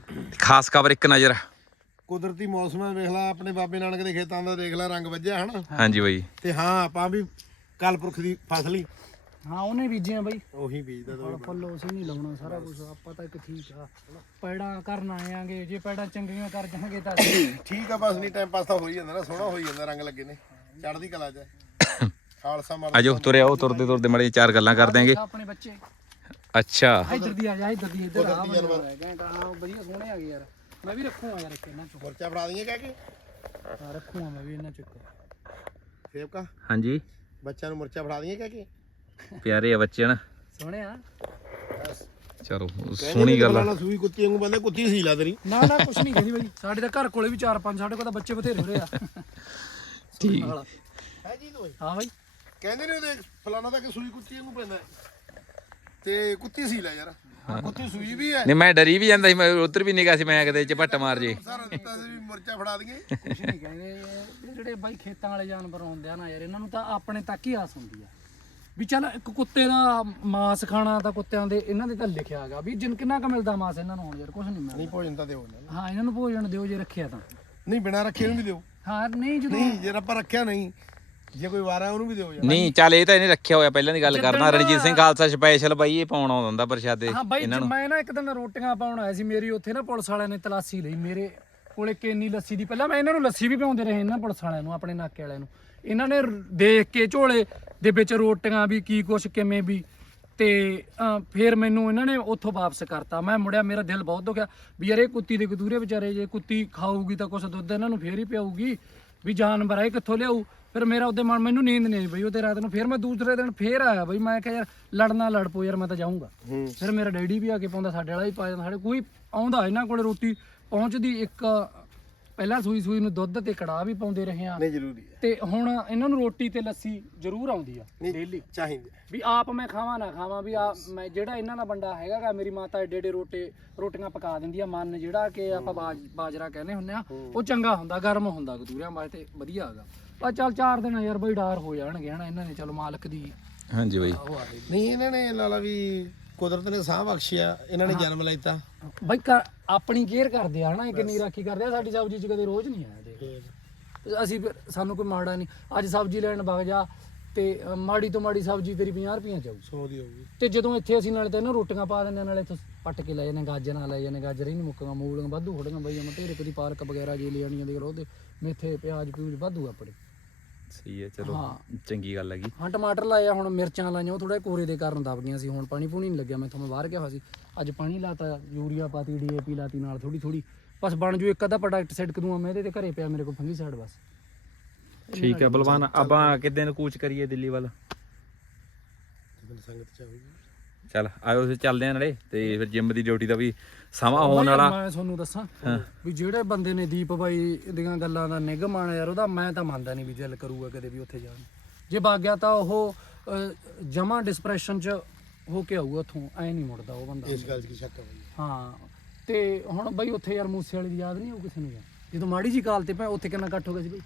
ਖਾਸ ਖਬਰ ਇੱਕ ਨਜ਼ਰ। ਕੁਦਰਤੀ ਮੌਸਮ ਵੇਖ ਲਾ ਆਪਣੇ ਬਾਬੇ ਨਾਨਕ ਦੇ ਖੇਤਾਂ ਦਾ ਦੇਖ ਲੈ ਰੰਗ ਵੱਜਿਆ ਹਨਾ? ਹਾਂਜੀ ਬਾਈ। ਤੇ ਹਾਂ ਆਪਾਂ ਵੀ ਕਲਪੁਰਖ ਦੀ ਫਸਲ ਹੀ। ਹਾਂ ਉਹਨੇ ਬੀਜਿਆ ਬਾਈ। ਉਹੀ ਬੀਜਦਾ ਫਲ ਫੁੱਲ ਅਸੀਂ ਨਹੀਂ ਲਾਉਣਾ ਸਾਰਾ ਕੁਝ ਆਪਾਂ ਤਾਂ ਇੱਕ ਠੀਕ ਆ। ਪੈੜਾਂ ਕਰਨ ਆਏਾਂਗੇ ਜੇ ਪੈੜਾਂ ਚੰਗੀਆਂ ਕਰ ਜਾਾਂਗੇ ਤਾਂ [coughs] ਠੀਕ ਆ ਬਸ ਨਹੀਂ ਟਾਈਮ ਪਾਸ ਤਾਂ ਹੋ ਹੀ ਜਾਂਦਾ ਨਾ ਸੋਹਣਾ ਹੋਈ ਜਾਂਦਾ ਰੰਗ ਲੱਗੇ ਨੇ। ਚੜ੍ਹਦੀ ਕਲਾ ਚ [coughs] ਖਾਲਸਾ ਮਾਰ ਆਜੋ ਤੁਰਿਆ ਉਹ ਤੁਰਦੇ ਤੁਰਦੇ ਮੜੇ ਚਾਰ ਗੱਲਾਂ ਕਰ ਦਿਆਂਗੇ। ਆਪਣੇ ਬੱਚੇ। ਅੱਛਾ। ਇੱਧਰ ਦੀ ਆ ਜਾ ਇੱਧਰ ਦੀ ਇੱਧਰ ਆ। ਘੰਟਾ ਹਾਂ ਵਧੀਆ ਸੋਹਣੇ ਆ ਗਏ ਯਾਰ। ਮੈਂ ਵੀ ਰੱਖੂਗਾ ਯਾਰ ਇੱਕ ਇਹਨਾਂ ਚੋਂ। ਮੁਰਚਾ ਫੜਾ ਦਈਏ ਕਹਿ ਕੇ? ਹਾਂ ਰੱਖੂਗਾ ਮੈਂ ਵੀ ਇਹਨਾਂ ਚੋਂ ਇੱਕ। ਸੇਵਕਾ? ਹਾਂਜੀ। ਬੱਚਿਆਂ ਨੂੰ ਮੁਰਚਾ ਫੜਾ ਦਈਏ ਕਹਿ ਕੇ? ਪਿਆਰੇ ਆ ਬੱਚੇ ਨਾ ਸੋਹਣੇ ਆ। ਚਲੋ ਸੋਹਣੀ ਗੱਲ ਆ। ਸੂਈ ਕੁੱਤੀ ਵਾਂਗੂ ਬੰਦੇ ਕੁੱਤੀ ਸੀ ਲਾ ਤੇਰੀ। ਨਾ ਨਾ ਕੁਛ ਨਹੀਂ ਕਹਿੰਦੀ ਬਾਈ। ਸਾਡੇ ਤਾਂ ਘਰ ਕੋਲੇ ਵੀ ਚਾਰ ਪੰਜ ਸਾਡੇ ਕੋਲ ਤਾਂ ਬੱਚੇ ਬਥੇਰੇ ਹੋ ਰਹੇ ਆ। ਠੀਕ। ਹੈ ਜੀ ਤੂੰ ਹਾਂ ਬਾਈ। ਕਹਿੰਦੇ ਨੇ ਉਹਦੇ ਫਲਾਣਾ ਤਾਂ ਕਿ ਸੂਈ ਕੁੱਤੀ ਵਾਂਗੂ ਪੈਂਦਾ। ਹੈ। ਤੇ ਕੁੱਤੀ ਸੀ ਲੈ ਯਾਰ। ਕੁੱਤੀ ਸੂਈ ਵੀ ਹੈ। ਨਹੀਂ ਮੈਂ ਡਰੀ ਵੀ ਜਾਂਦਾ ਸੀ ਮੈਂ ਉਧਰ ਵੀ ਨਿਗਾ ਸੀ ਮੈਂ ਕਿਤੇ ਝਪੱਟ ਮਾਰ ਜੇ। ਸਾਰਾ ਦਿੱਤਾ ਸੀ ਵੀ ਮੁਰਚਾ ਫੜਾ ਦਈਏ। ਕੁਛ ਨਹੀਂ ਕਹਿੰਦੇ ਇਹ ਜਿਹੜੇ ਬਾਈ ਖੇਤਾਂ ਵਾਲੇ ਜਾਨਵਰ ਆਉਂਦੇ ਆ ਨਾ ਯਾਰ ਇਹਨਾਂ ਨੂੰ ਤਾਂ ਆਪਣੇ ਤੱਕ ਹੀ ਆਸ ਹੁੰਦੀ ਆ। ਵੀ ਚੱਲ ਇੱਕ ਕੁੱਤੇ ਦਾ ਮਾਸ ਖਾਣਾ ਤਾਂ ਕੁੱਤਿਆਂ ਦੇ ਇਹਨਾਂ ਦੇ ਤਾਂ ਲਿਖਿਆ ਹੈਗਾ ਵੀ ਜਿੰਨ ਕਿੰਨਾ ਕ ਮਿਲਦਾ ਮਾਸ ਇਹਨਾਂ ਨੂੰ ਹੁਣ ਯਾਰ ਕੁਛ ਨਹੀਂ ਮਿਲਦਾ। ਨਹੀਂ ਭੋਜਨ ਤਾਂ ਦਿਓ ਨਾ। ਹਾਂ ਇਹਨਾਂ ਨੂੰ ਭੋਜਨ ਦਿਓ ਜੇ ਰੱਖਿਆ ਤਾਂ। ਨਹੀਂ ਬਿਨਾ ਰੱਖੇ ਨੂੰ ਵੀ ਦਿਓ। ਹਾਂ ਨਹੀਂ ਜਦੋਂ ਨਹੀਂ ਜੇ ਆਪਾਂ ਰੱਖਿਆ ਨਹੀਂ ਜੇ ਕੋਈ ਵਾਰਾ ਉਹਨੂੰ ਵੀ ਦਿਓ ਯਾਰ। ਨਹੀਂ ਚੱਲ ਇਹ ਤਾਂ ਇਹਨੇ ਰੱਖਿਆ ਹੋਇਆ ਪਹਿਲਾਂ ਦੀ ਗੱਲ ਕਰਨਾ ਰਣਜੀਤ ਸਿੰਘ ਖਾਲਸਾ ਸਪੈਸ਼ਲ ਬਾਈ ਇਹ ਪਾਉਣ ਆਉਂਦਾ ਹੁੰਦਾ ਪ੍ਰਸ਼ਾਦੇ ਹਾਂ ਬਾਈ ਮੈਂ ਨਾ ਇੱਕ ਦਿਨ ਰੋਟੀਆਂ ਪਾਉਣ ਆਇਆ ਸੀ ਮੇਰੀ ਉੱਥੇ ਨਾ ਪੁਲਿਸ ਵਾਲਿਆਂ ਨੇ ਤਲਾਸ਼ੀ ਲਈ ਮੇਰੇ ਕੋਲੇ ਕੇਨੀ ਲੱਸੀ ਦੀ ਪਹਿਲਾਂ ਮੈਂ ਇਹਨਾਂ ਨੂੰ ਲੱਸੀ ਵੀ ਪਿਆਉਂਦੇ ਰਹੇ ਇਹਨਾਂ ਪੁਲਿਸ ਵਾਲਿਆਂ ਨੂੰ ਆਪਣੇ ਨਾਕੇ ਵਾਲਿਆਂ ਨੂੰ। ਇਹਨਾਂ ਨੇ ਦੇਖ ਕੇ ਝੋਲੇ ਦੇ ਵਿੱਚ ਰੋਟੀਆਂ ਵੀ ਕੀ ਕੁਛ ਕਿਵੇਂ ਵੀ ਤੇ ਫਿਰ ਮੈਨੂੰ ਇਹਨਾਂ ਨੇ ਉੱਥੋਂ ਵਾਪਸ ਕਰਤਾ। ਮੈਂ ਮੁੜਿਆ ਮੇਰਾ ਦਿਲ ਬਹੁਤ ਦੁਖਿਆ ਵੀ ਯਾਰ ਇਹ ਕੁੱਤੀ ਦੇ ਕਦੂਰੇ ਵਿਚਾਰੇ ਜੇ ਕੁੱਤੀ ਖਾਊਗੀ ਤਾਂ ਕੁਛ ਦੁੱਧ ਇਹਨਾਂ ਨੂੰ ਫੇਰ ਹੀ ਪਿਆਊਗੀ। ਵੀ ਜਾਨਵਰ ਆ ਇਹ ਕਿੱਥੋਂ ਲਿਆਊ? ਫਿਰ ਮੇਰਾ ਉਹਦੇ ਮਨ ਮੈਨੂੰ ਨੀਂਦ ਨਹੀਂ ਆਈ ਬਈ ਉਹਦੇ ਰਾਤ ਨੂੰ ਫਿਰ ਮੈਂ ਦੂਸਰੇ ਦਿਨ ਫੇਰ ਆਇਆ ਬਈ ਮੈਂ ਕਿਹਾ ਯਾਰ ਲੜਨਾ ਲੜ ਪੋ ਯਾਰ ਮੈਂ ਤਾਂ ਜਾਊਂਗਾ। ਫਿਰ ਮੇਰਾ ਡੈਡੀ ਵੀ ਆ ਕੇ ਪਾਉਂਦਾ ਸਾਡੇ ਵਾਲਾ ਵੀ ਪਾ ਜਾਂਦਾ ਸਾਡੇ ਕੋਈ ਆਉਂਦਾ ਇਹਨਾਂ ਕੋਲੇ ਰੋਟੀ ਪਹੁੰਚਦੀ ਇੱਕ ਪਹਿਲਾਂ ਸੂਈ ਸੂਈ ਨੂੰ ਦੁੱਧ ਤੇ ਕੜਾਹ ਵੀ ਪਾਉਂਦੇ ਰਹੇ ਆ। ਨਹੀਂ ਜ਼ਰੂਰੀ ਹੈ। ਤੇ ਹੁਣ ਇਹਨਾਂ ਨੂੰ ਰੋਟੀ ਤੇ ਲੱਸੀ ਜ਼ਰੂਰ ਆਉਂਦੀ ਆ। ਡੇਲੀ। ਚਾਹੀਦੇ ਵੀ ਆਪ ਮੈਂ ਖਾਵਾਂ ਨਾ ਖਾਵਾਂ ਵੀ ਆ ਮੈਂ ਜਿਹੜਾ ਇਹਨਾਂ ਦਾ ਬੰਦਾ ਹੈਗਾਗਾ ਮੇਰੀ ਮਾਤਾ ਏਡੇ ਏਡੇ ਰੋਟੇ ਰੋਟੀਆਂ ਪਕਾ ਦਿੰਦੀ ਆ ਮਨ ਜਿਹੜਾ ਕਿ ਆਪਾਂ ਬਾਜ ਬਾਜਰਾ ਕਹਿੰਦੇ ਹੁੰਦੇ ਆ ਉਹ ਚੰਗਾ ਹੁੰਦਾ ਗਰਮ ਹੁੰਦਾ ਗਦੂਰਿਆਂ ਵਾਸਤੇ ਵਧੀਆ ਹੈਗਾ। ਪਰ ਚੱਲ ਚਾਰ ਦਿਨ ਯਾਰ ਬਈ ਡਾਰ ਹੋ ਜਾਣਗੇ ਹਨਾ ਇਹਨਾਂ ਨੇ ਚਲੋ ਮਾਲਕ ਦੀ ਹਾਂਜੀ ਬਾਈ। ਉਹ ਆ ਗਈ। ਨਹੀਂ ਇਹਨਾਂ ਨੇ ਲਾਲਾ ਵੀ ਕੁਦਰਤ ਨੇ ਸਾਹ ਬਖਸ਼ਿਆ ਇਹਨਾਂ ਨੇ ਜਨਮ ਲੈਤਾ। ਬਈ ਕਰ- ਆਪਣੀ ਕੇਅਰ ਕਰਦੇ ਆ ਹਨਾ ਇਹ ਕਿੰਨੀ ਰਾਖੀ ਕਰਦੇ ਆ ਸਾਡੀ ਸਬਜ਼ੀ ਚ ਕਦੇ ਰੋਜ਼ ਨਹੀਂ ਆਇਆ ਦੇਖ। ਅਸੀਂ ਫਿਰ ਸਾਨੂੰ ਕੋਈ ਮਾੜਾ ਨਹੀਂ ਅੱਜ ਸਬਜ਼ੀ ਲੈਣ ਵਗ ਜਾ ਤੇ ਅ, ਮਾੜੀ ਤੋਂ ਮਾੜੀ ਸਬਜ਼ੀ ਤੇਰੀ 50 ਰੁਪਈਆ ਚ ਆਊ। ਸੌ ਦੀ ਹੋਊਗੀ ਤੇ ਜਦੋਂ ਇੱਥੇ ਅਸੀਂ ਨਾਲੇ ਤਾਂ ਇਹਨਾਂ ਰੋਟੀਆਂ ਪਾ ਦਿੰਦੇ ਆ, ਨਾਲੇ ਇੱਥੋਂ ਪੱਟ ਕੇ ਲੈ ਜਾਂਦੇ ਗਾਜਰਾਂ ਲੈ ਜਾਂਦੇ ਗਾਜਰ ਹੀ ਨਹੀਂ ਮੁੱਕਗਾ ਮੂਲੀਆਂ ਵਾਧੂ ਖੜੀਆਂ ਬਈ ਜਮ ਢੇਰੇ ਕਦੀ ਪਾਲਕ ਵਗੈਰਾ ਜੇ ਲੈ ਜਾਣੀਆਂ ਦੇਖ ਲਓ ਉਹਦੇ ਮੇਥੇ ਪਿਆਜ਼ ਪਿਊਜ਼ ਵਾਧੂ ਆਪਣੇ। ਸਹੀ ਹੈ ਚਲੋ ਹਾਂ। ਚੰਗੀ ਗੱਲ ਹੈਗੀ। ਹਾਂ ਟਮਾਟਰ ਲਾਏ ਆ ਹੁਣ ਮਿਰਚਾਂ ਲਾਈਆਂ ਉਹ ਥੋੜਾ ਕੋਰੇ ਦੇ ਕਾਰਨ ਦਬ ਗਈਆਂ ਸੀ ਹੁਣ ਪਾਣੀ ਪੂਣੀ ਨਹੀਂ ਲੱਗਿਆ ਮੈਥੋਂ ਮੈਂ ਬਾਹਰ ਗਿਆ ਹੋਇਆ ਸੀ। ਅੱਜ ਪਾਣੀ ਲਾਤਾ ਯੂਰੀਆ ਪਾਤੀ ਡੀਏਪੀ ਲਾਤੀ ਨਾਲ ਥੋੜੀ ਥੋੜੀ ਬਸ ਬਣ ਜੂ ਇੱਕ ਅੱਧਾ ਪ੍ਰੋਡਕਟ ਸੈੱਟ ਕਰੂੰਗਾ ਮੈਂ ਇਹਦੇ ਤੇ ਘਰੇ ਪਿਆ ਮੇਰੇ ਕੋਲ ਫੰਗੀ ਸਾਈਡ ਬਸ। ਠੀਕ ਹੈ ਬਲਵਾਨ ਆਪਾਂ ਕਿਤੇ ਨੂੰ ਕੂਚ ਕਰੀਏ ਦਿੱਲੀ ਵੱਲ? ਸੰਗਤ ਚ ਆਵੇਗੀ ਚੱਲ ਆਇਓ ਫਿਰ ਚੱਲਦੇ ਆ ਨਾਲੇ ਤੇ ਫਿਰ ਜਿਮ ਦੀ ਡਿਊਟੀ ਦਾ ਵੀ ਸਮਾਂ ਹੋਣ ਵਾਲਾ। ਮੈਂ ਤੁਹਾਨੂੰ ਦੱਸਾਂ ਵੀ ਜਿਹੜੇ ਬੰਦੇ ਨੇ ਦੀਪ ਬਾਈ ਦੀਆਂ ਗੱਲਾਂ ਦਾ ਨਿਗਮ ਆਣਾ ਯਾਰ ਉਹਦਾ ਮੈਂ ਤਾਂ ਮੰਨਦਾ ਨਹੀਂ ਵੀ ਦਿਲ ਕਰੂਗਾ ਕਦੇ ਵੀ ਉੱਥੇ ਜਾਣ ਨੂੰ। ਜੇ ਵਗ ਗਿਆ ਤਾਂ ਉਹ ਜਮਾ ਡਿਸਪ੍ਰੈਸ਼ਨ ਚ ਹੋ ਕੇ ਆਊਗਾ ਉੱਥੋਂ ਐ ਨਹੀਂ ਮੁੜਦਾ ਉਹ ਬੰਦਾ। ਇਸ ਗੱਲ ਦੀ ਸ਼ੱਕ ਹੈ ਬਾਈ? ਹਾਂ ਤੇ ਹੁਣ ਬਈ ਉੱਥੇ ਯਾਰ ਮੂਸੇ ਵਾਲੇ ਦੀ ਯਾਦ ਨਹੀਂ ਉਹ ਕਿਸੇ ਨੂੰ ਯਾਰ? ਜਦੋਂ ਮਾੜੀ ਜੀ ਕਾਲ ਤੇ ਪੈ ਉੱਥੇ ਕਿੰਨਾ ਇਕੱਠ ਹੋ ਗਿਆ ਸੀ ਬਈ।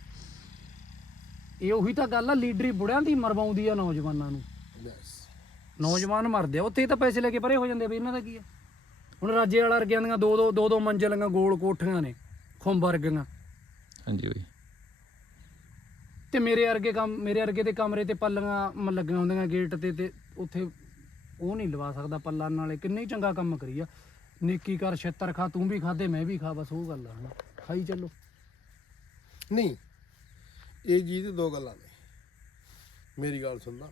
ਇਹ ਉਹੀ ਤਾਂ ਗੱਲ ਆ ਲੀਡਰੀ ਬੁੜਿਆਂ ਦੀ ਮਰਵਾਉਂਦੀ ਆ ਨੌਜਵਾਨਾਂ ਨੂੰ। ਨੌਜਵਾਨ ਮਰਦੇ ਆ ਉੱਥੇ ਤਾਂ ਪੈਸੇ ਲੈ ਕੇ ਪਰੇ ਹੋ ਜਾਂਦੇ ਆ ਬਈ ਇਹਨਾਂ ਦਾ ਕੀ ਆ? ਹੁਣ ਰਾਜੇ ਵਾਲਾ ਵਰਗਿਆਂ ਦੀਆਂ ਦੋ ਦੋ ਦੋ ਦੋ ਮੰਜ਼ਿਲਾਂ ਗੋਲ ਕੋਠੀਆਂ ਨੇ ਖੁੰਬ ਵਰਗੀਆਂ। ਹਾਂਜੀ ਬਈ। ਤੇ ਮੇਰੇ ਵਰਗੇ ਕੰਮ ਮੇਰੇ ਵਰਗੇ ਦੇ ਕਮਰੇ ਤੇ ਪੱਲੀਆਂ ਮ ਲੱਗੀਆਂ ਹੁੰਦੀਆਂ ਗੇਟ ਤੇ ਤੇ ਉੱਥੇ ਉਹ ਨਹੀਂ ਲਵਾ ਸਕਦਾ ਪੱਲਾ ਨਾਲੇ ਕਿੰਨੇ ਹੀ ਚੰਗਾ ਕੰਮ ਕਰੀ ਆ। ਨੇਕੀ ਕਰ ਛੇਤਰ ਖਾ ਤੂੰ ਵੀ ਖਾਦੇ ਮੈਂ ਵੀ ਖਾ ਬਸ ਉਹ ਗੱਲ ਆ ਹਨਾ ਖਾਈ ਚੱਲੋ। ਨਹੀਂ ਇਹ ਜੀ ਤੇ ਦੋ ਗੱਲਾਂ ਨੇ। ਮੇਰੀ ਗੱਲ ਸੁਣਨਾ।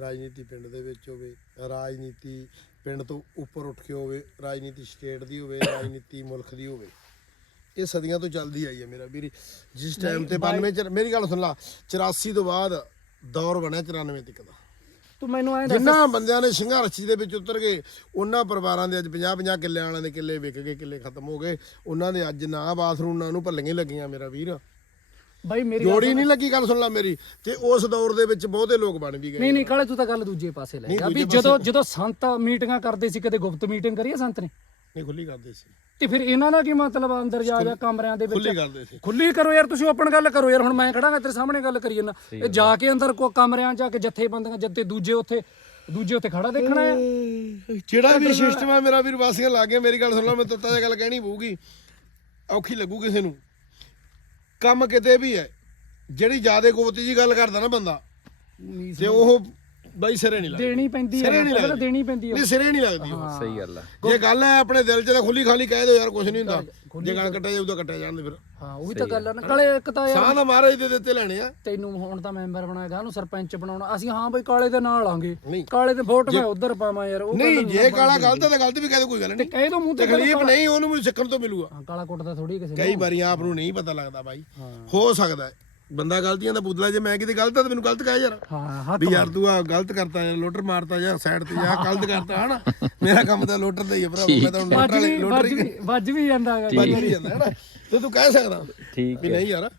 ਰਾਜਨੀਤੀ ਪਿੰਡ ਦੇ ਵਿੱਚ ਹੋਵੇ ਰਾਜਨੀਤੀ ਪਿੰਡ ਤੋਂ ਉੱਪਰ ਉੱਠ ਕੇ ਹੋਵੇ ਰਾਜਨੀਤੀ ਸਟੇਟ ਦੀ ਹੋਵੇ ਰਾਜਨੀਤੀ ਮੁਲਕ ਦੀ ਹੋਵੇ ਇਹ ਸਦੀਆਂ ਤੋਂ ਚੱਲਦੀ ਆਈ ਹੈ ਮੇਰਾ ਵੀਰ। ਜਿਸ ਟਾਈਮ ਤੇ 92 ਚ ਮੇਰੀ ਗੱਲ ਸੁਣ ਲਾ 84 ਤੋਂ ਬਾਅਦ ਦੌਰ ਬਣਿਆ 94 ਤੱਕ ਦਾ। ਤੂੰ ਮੈਨੂੰ ਐਂ ਦੱਸ। ਜਿੰਨਾ ਬੰਦਿਆਂ ਨੇ ਸੰਘਰਸ਼ ਦੇ ਵਿੱਚ ਉਤਰ ਗਏ ਉਹਨਾਂ ਪਰਿਵਾਰਾਂ ਦੇ ਅੱਜ 50 50 ਕਿੱਲੇ ਵਾਲਿਆਂ ਦੇ ਕਿੱਲੇ ਵਿਕ ਗਏ ਕਿੱਲੇ ਖਤਮ ਹੋ ਗਏ ਉਹਨਾਂ ਦੇ ਅੱਜ ਨਾ ਬਾਥਰੂਮ ਨਾ ਨੂੰ ਭੱਲੀਆਂ ਲੱਗੀਆਂ ਮੇਰਾ ਵੀਰ। ਬਾਈ ਮੇਰੀ ਗੱਲ ਜੋੜੀ ਨਹੀਂ ਲੱਗੀ ਗੱਲ ਸੁਣ ਲੈ ਮੇਰੀ। ਤੇ ਉਸ ਦੌਰ ਦੇ ਵਿੱਚ ਬਹੁਤੇ ਲੋਕ ਬਣ ਵੀ ਗਏ ਨਹੀਂ ਨਹੀਂ ਕਾਲੇ ਤੂੰ ਤਾਂ ਗੱਲ ਦੂਜੇ ਪਾਸੇ ਲੈ ਗਿਆ ਵੀ ਜਦੋਂ ਜਦੋਂ ਸੰਤ ਮੀਟਿੰਗਾਂ ਕਰਦੇ ਸੀ ਕਦੇ ਗੁਪਤ ਮੀਟਿੰਗ ਕਰੀਏ ਸੰਤ ਨੇ? ਨਹੀਂ ਖੁੱਲੀ ਕਰਦੇ ਸੀ। ਤੇ ਫਿਰ ਇਹਨਾਂ ਦਾ ਕੀ ਮਤਲਬ ਆ ਅੰਦਰ ਜਾ ਜਾ ਕਮਰਿਆਂ ਦੇ ਵਿੱਚ? ਖੁੱਲੀ ਕਰਦੇ ਸੀ। ਖੁੱਲੀ ਕਰੋ ਯਾਰ ਤੁਸੀਂ ਓਪਨ ਗੱਲ ਕਰੋ ਯਾਰ ਹੁਣ ਮੈਂ ਖੜਾਂਗਾ ਤੇਰੇ ਸਾਹਮਣੇ ਗੱਲ ਕਰੀ ਜਾਂਦਾ। ਇਹ ਜਾ ਕੇ ਅੰਦਰ ਕੋ ਕਮਰਿਆਂ 'ਚ ਜਾ ਕੇ ਜੱਥੇ ਬੰਦੀਆਂ ਜੱਤੇ ਦੂਜੇ ਉੱਥੇ ਦੂਜੇ ਉੱਥੇ ਖੜਾ ਦੇਖਣਾ ਆ। ਜਿਹੜਾ ਵੀ ਸਿਸਟਮ ਆ ਮੇਰਾ ਵੀਰ ਵਾਸੀਆਂ ਲੱਗ ਗਿਆ ਮੇਰੀ ਗੱਲ ਸੁਣ ਲੈ ਮੈਂ ਤੱਤਾ ਜਿਹਾ ਗੱਲ ਕਹਿਣੀ ਪਊਗੀ। ਔਖੀ ਲੱਗੂ ਕਿਸੇ ਨੂੰ। ਕੰਮ ਕਿਤੇ ਵੀ ਹੈ ਜਿਹੜੀ ਜਿਆਦੇ ਗੋਤੀ ਜੀ ਗੱਲ ਕਰਦਾ ਨਾ ਬੰਦਾ ਤੇ ਉਹ ਬਾਈ ਸਿਰੇ ਨਹੀਂ ਲੱਗਦੀ। ਦੇਣੀ ਪੈਂਦੀ ਹੈ ਸਿਰੇ ਨਹੀਂ ਲੱਗਦੀ। ਦੇਣੀ ਪੈਂਦੀ ਹੈ ਨਹੀਂ ਸਿਰੇ ਨਹੀਂ ਲੱਗਦੀ ਉਹ। ਸਹੀ ਗੱਲ ਆ। ਜੇ ਗੱਲ ਹੈ ਆਪਣੇ ਦਿਲ 'ਚ ਤਾਂ ਖੁੱਲੀ ਖਾਲੀ ਕਹਿ ਦਿਓ ਯਾਰ ਕੁਝ ਨਹੀਂ ਹੁੰਦਾ। ਜੇ ਗੱਲ ਕੱਟਿਆ ਜਾਊ ਤਾਂ ਕੱਟਿਆ ਜਾਂਦੇ ਫਿਰ। ਹਾਂ ਉਹੀ ਤਾਂ ਗੱਲ ਆ ਨਾ। ਕਾਲੇ ਇੱਕ ਤਾਂ ਯਾਰ ਸਾਹ ਦਾ ਮਹਾਰਾਜ ਦੇ ਦਿੱਤੇ ਲੈਣੇ ਆ। ਤੈਨੂੰ ਹੁਣ ਤਾਂ ਮੈਂਬਰ ਬਣਾਏਗਾ ਉਹਨੂੰ ਸਰਪੰਚ ਬਣਾਉਣਾ। ਅਸੀਂ ਹਾਂ ਬਈ ਕਾਲੇ ਦੇ ਨਾਲ ਆਂਗੇ। ਨਹੀਂ। ਕਾਲੇ ਦੇ ਵੋਟ ਮੈਂ ਉਧਰ ਪਾਵਾਂ ਯਾਰ ਉਹ ਨਹੀਂ ਜੇ ਕਾਲਾ ਗਲਤ ਹੈ ਤਾਂ ਗਲਤ ਵੀ ਕਹਿ ਦੇ ਕੋਈ ਗੱਲ ਨਹੀਂ। ਕਹਿ ਦੋ ਮੂੰਹ ਤੇ ਤਕਲੀਫ ਨਹੀਂ ਉਹਨੂੰ ਵੀ ਸਿੱਖਣ ਤੋਂ ਮਿਲੂਗਾ। ਹਾਂ, ਕਾਲਾ ਕੁੱਟਦਾ ਥੋੜੀ ਕਿਸੇ ਨੂੰ। ਕਈ ਵਾਰੀ ਆਪ ਨੂੰ ਨਹੀਂ ਪਤਾ ਲੱਗਦਾ ਬਾਈ। ਹੋ ਸਕਦਾ ਹੈ। ਬੰਦਾ ਗਲਤੀਆਂ ਦਾ ਪੁੱਤਲਾ ਜੇ ਮੈਂ ਕਿਤੇ ਗਲਤ ਆ ਤਾਂ ਮੈਨੂੰ ਗਲਤ ਕਹਿ ਯਾਰ। ਹਾਂ ਹੱਥ ਵੀ ਯਾਰ ਤੂੰ ਆ ਗਲਤ ਕਰਤਾ ਜਾਂ ਲੋਟਰ ਮਾਰਤਾ ਜਾਂ ਸਾਈਡ ਤੇ ਜਾ ਗਲਤ ਕਰਤਾ ਹਨਾ ਮੇਰਾ ਕੰਮ ਤਾਂ ਲੋਟਰ ਦਾ ਹੀ ਹੈ ਭਰਾ ਮੈਂ ਤਾਂ ਹੁਣ ਲੋਟਰ ਵੱਜ ਵਾਲੇ ਵੀ ਲੋਟਰ ਵੱਜ ਹੀ ਵੀ ਵੱਜ ਵੀ ਜਾਂਦਾ ਹੈਗਾ। ਵੱਜ ਨਹੀਂ ਜਾਂਦਾ ਹਨਾ ਤੇ ਤੂੰ ਕਹਿ ਸਕਦਾ। ਠੀਕ ਵੀ ਨਹੀਂ ਯਾਰ।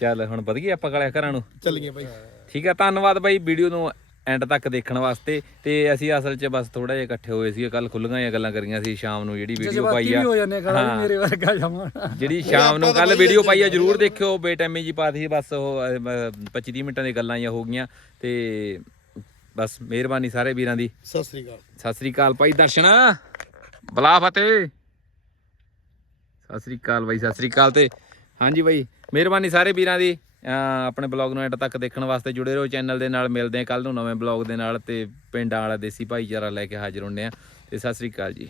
ਚੱਲ ਹੁਣ ਵਧ ਗਏ ਆਪਾਂ ਕਾਲੇ ਘਰਾਂ ਨੂੰ। ਚੱਲ ਗਏ ਬਾਈ। ਠੀਕ ਹੈ ਧੰਨਵਾਦ ਬਾਈ ਵੀਡੀਓ ਨੂੰ। ਐਂਡ ਤੱਕ ਦੇਖਣ ਵਾਸਤੇ ਤੇ ਅਸੀਂ ਅਸਲ 'ਚ ਬਸ ਥੋੜਾ ਜਿਹਾ ਇਕੱਠੇ ਹੋਏ ਸੀ ਕੱਲ ਖੁੱਲੀਆਂ ਜਿਹੀਆਂ ਗੱਲਾਂ ਕਰੀਆਂ ਸੀ ਸ਼ਾਮ ਨੂੰ ਜਿਹੜੀ ਵੀਡੀਓ ਪਾਈ ਆ। ਮੇਰੇ ਵਰਗਾ ਜਮਾ। ਜਿਹੜੀ ਸ਼ਾਮ ਨੂੰ ਕੱਲ ਵੀਡੀਓ ਪਾਈ ਆ ਜਰੂਰ ਦੇਖਿਓ ਬੇਟੈਮੀ ਜੀ ਪਾਤੀ ਸੀ ਬਸ ਉਹ 25 ਮਿੰਟਾਂ ਦੀ ਗੱਲਾਂ ਜਾਂ ਹੋ ਗਈਆਂ ਤੇ ਬਸ ਮਿਹਰਬਾਨੀ ਸਾਰੇ ਵੀਰਾਂ ਦੀ। ਸਤਿ ਸ੍ਰੀ ਅਕਾਲ। ਸਤਿ ਸ੍ਰੀ ਅਕਾਲ ਭਾਈ ਦਰਸ਼ਨ। ਬਲਾ ਫਤਿਹ। ਸਤਿ ਸ੍ਰੀ ਅਕਾਲ ਬਾਈ ਸਤਿ ਸ੍ਰੀ ਅਕਾਲ ਤੇ। ਹਾਂਜੀ ਬਾਈ ਮਿਹਰਬਾਨੀ ਸਾਰੇ ਵੀਰਾਂ ਦੀ। ਆਪਣੇ ਬਲੌਗ ਨੂੰ ਐਂਡ ਤੱਕ ਦੇਖਣ ਵਾਸਤੇ ਜੁੜੇ ਰਹੋ ਚੈਨਲ ਦੇ ਨਾਲ, ਮਿਲਦੇ ਆ ਕੱਲ ਨੂੰ ਨਵੇਂ ਬਲੌਗ ਦੇ ਨਾਲ ਤੇ ਪਿੰਡਾਂ ਵਾਲਾ ਦੇਸੀ ਭਾਈਚਾਰਾ ਲੈ ਕੇ ਹਾਜ਼ਰ ਹੁੰਦੇ ਆ ਤੇ ਸਤਿ ਸ੍ਰੀ ਅਕਾਲ ਜੀ।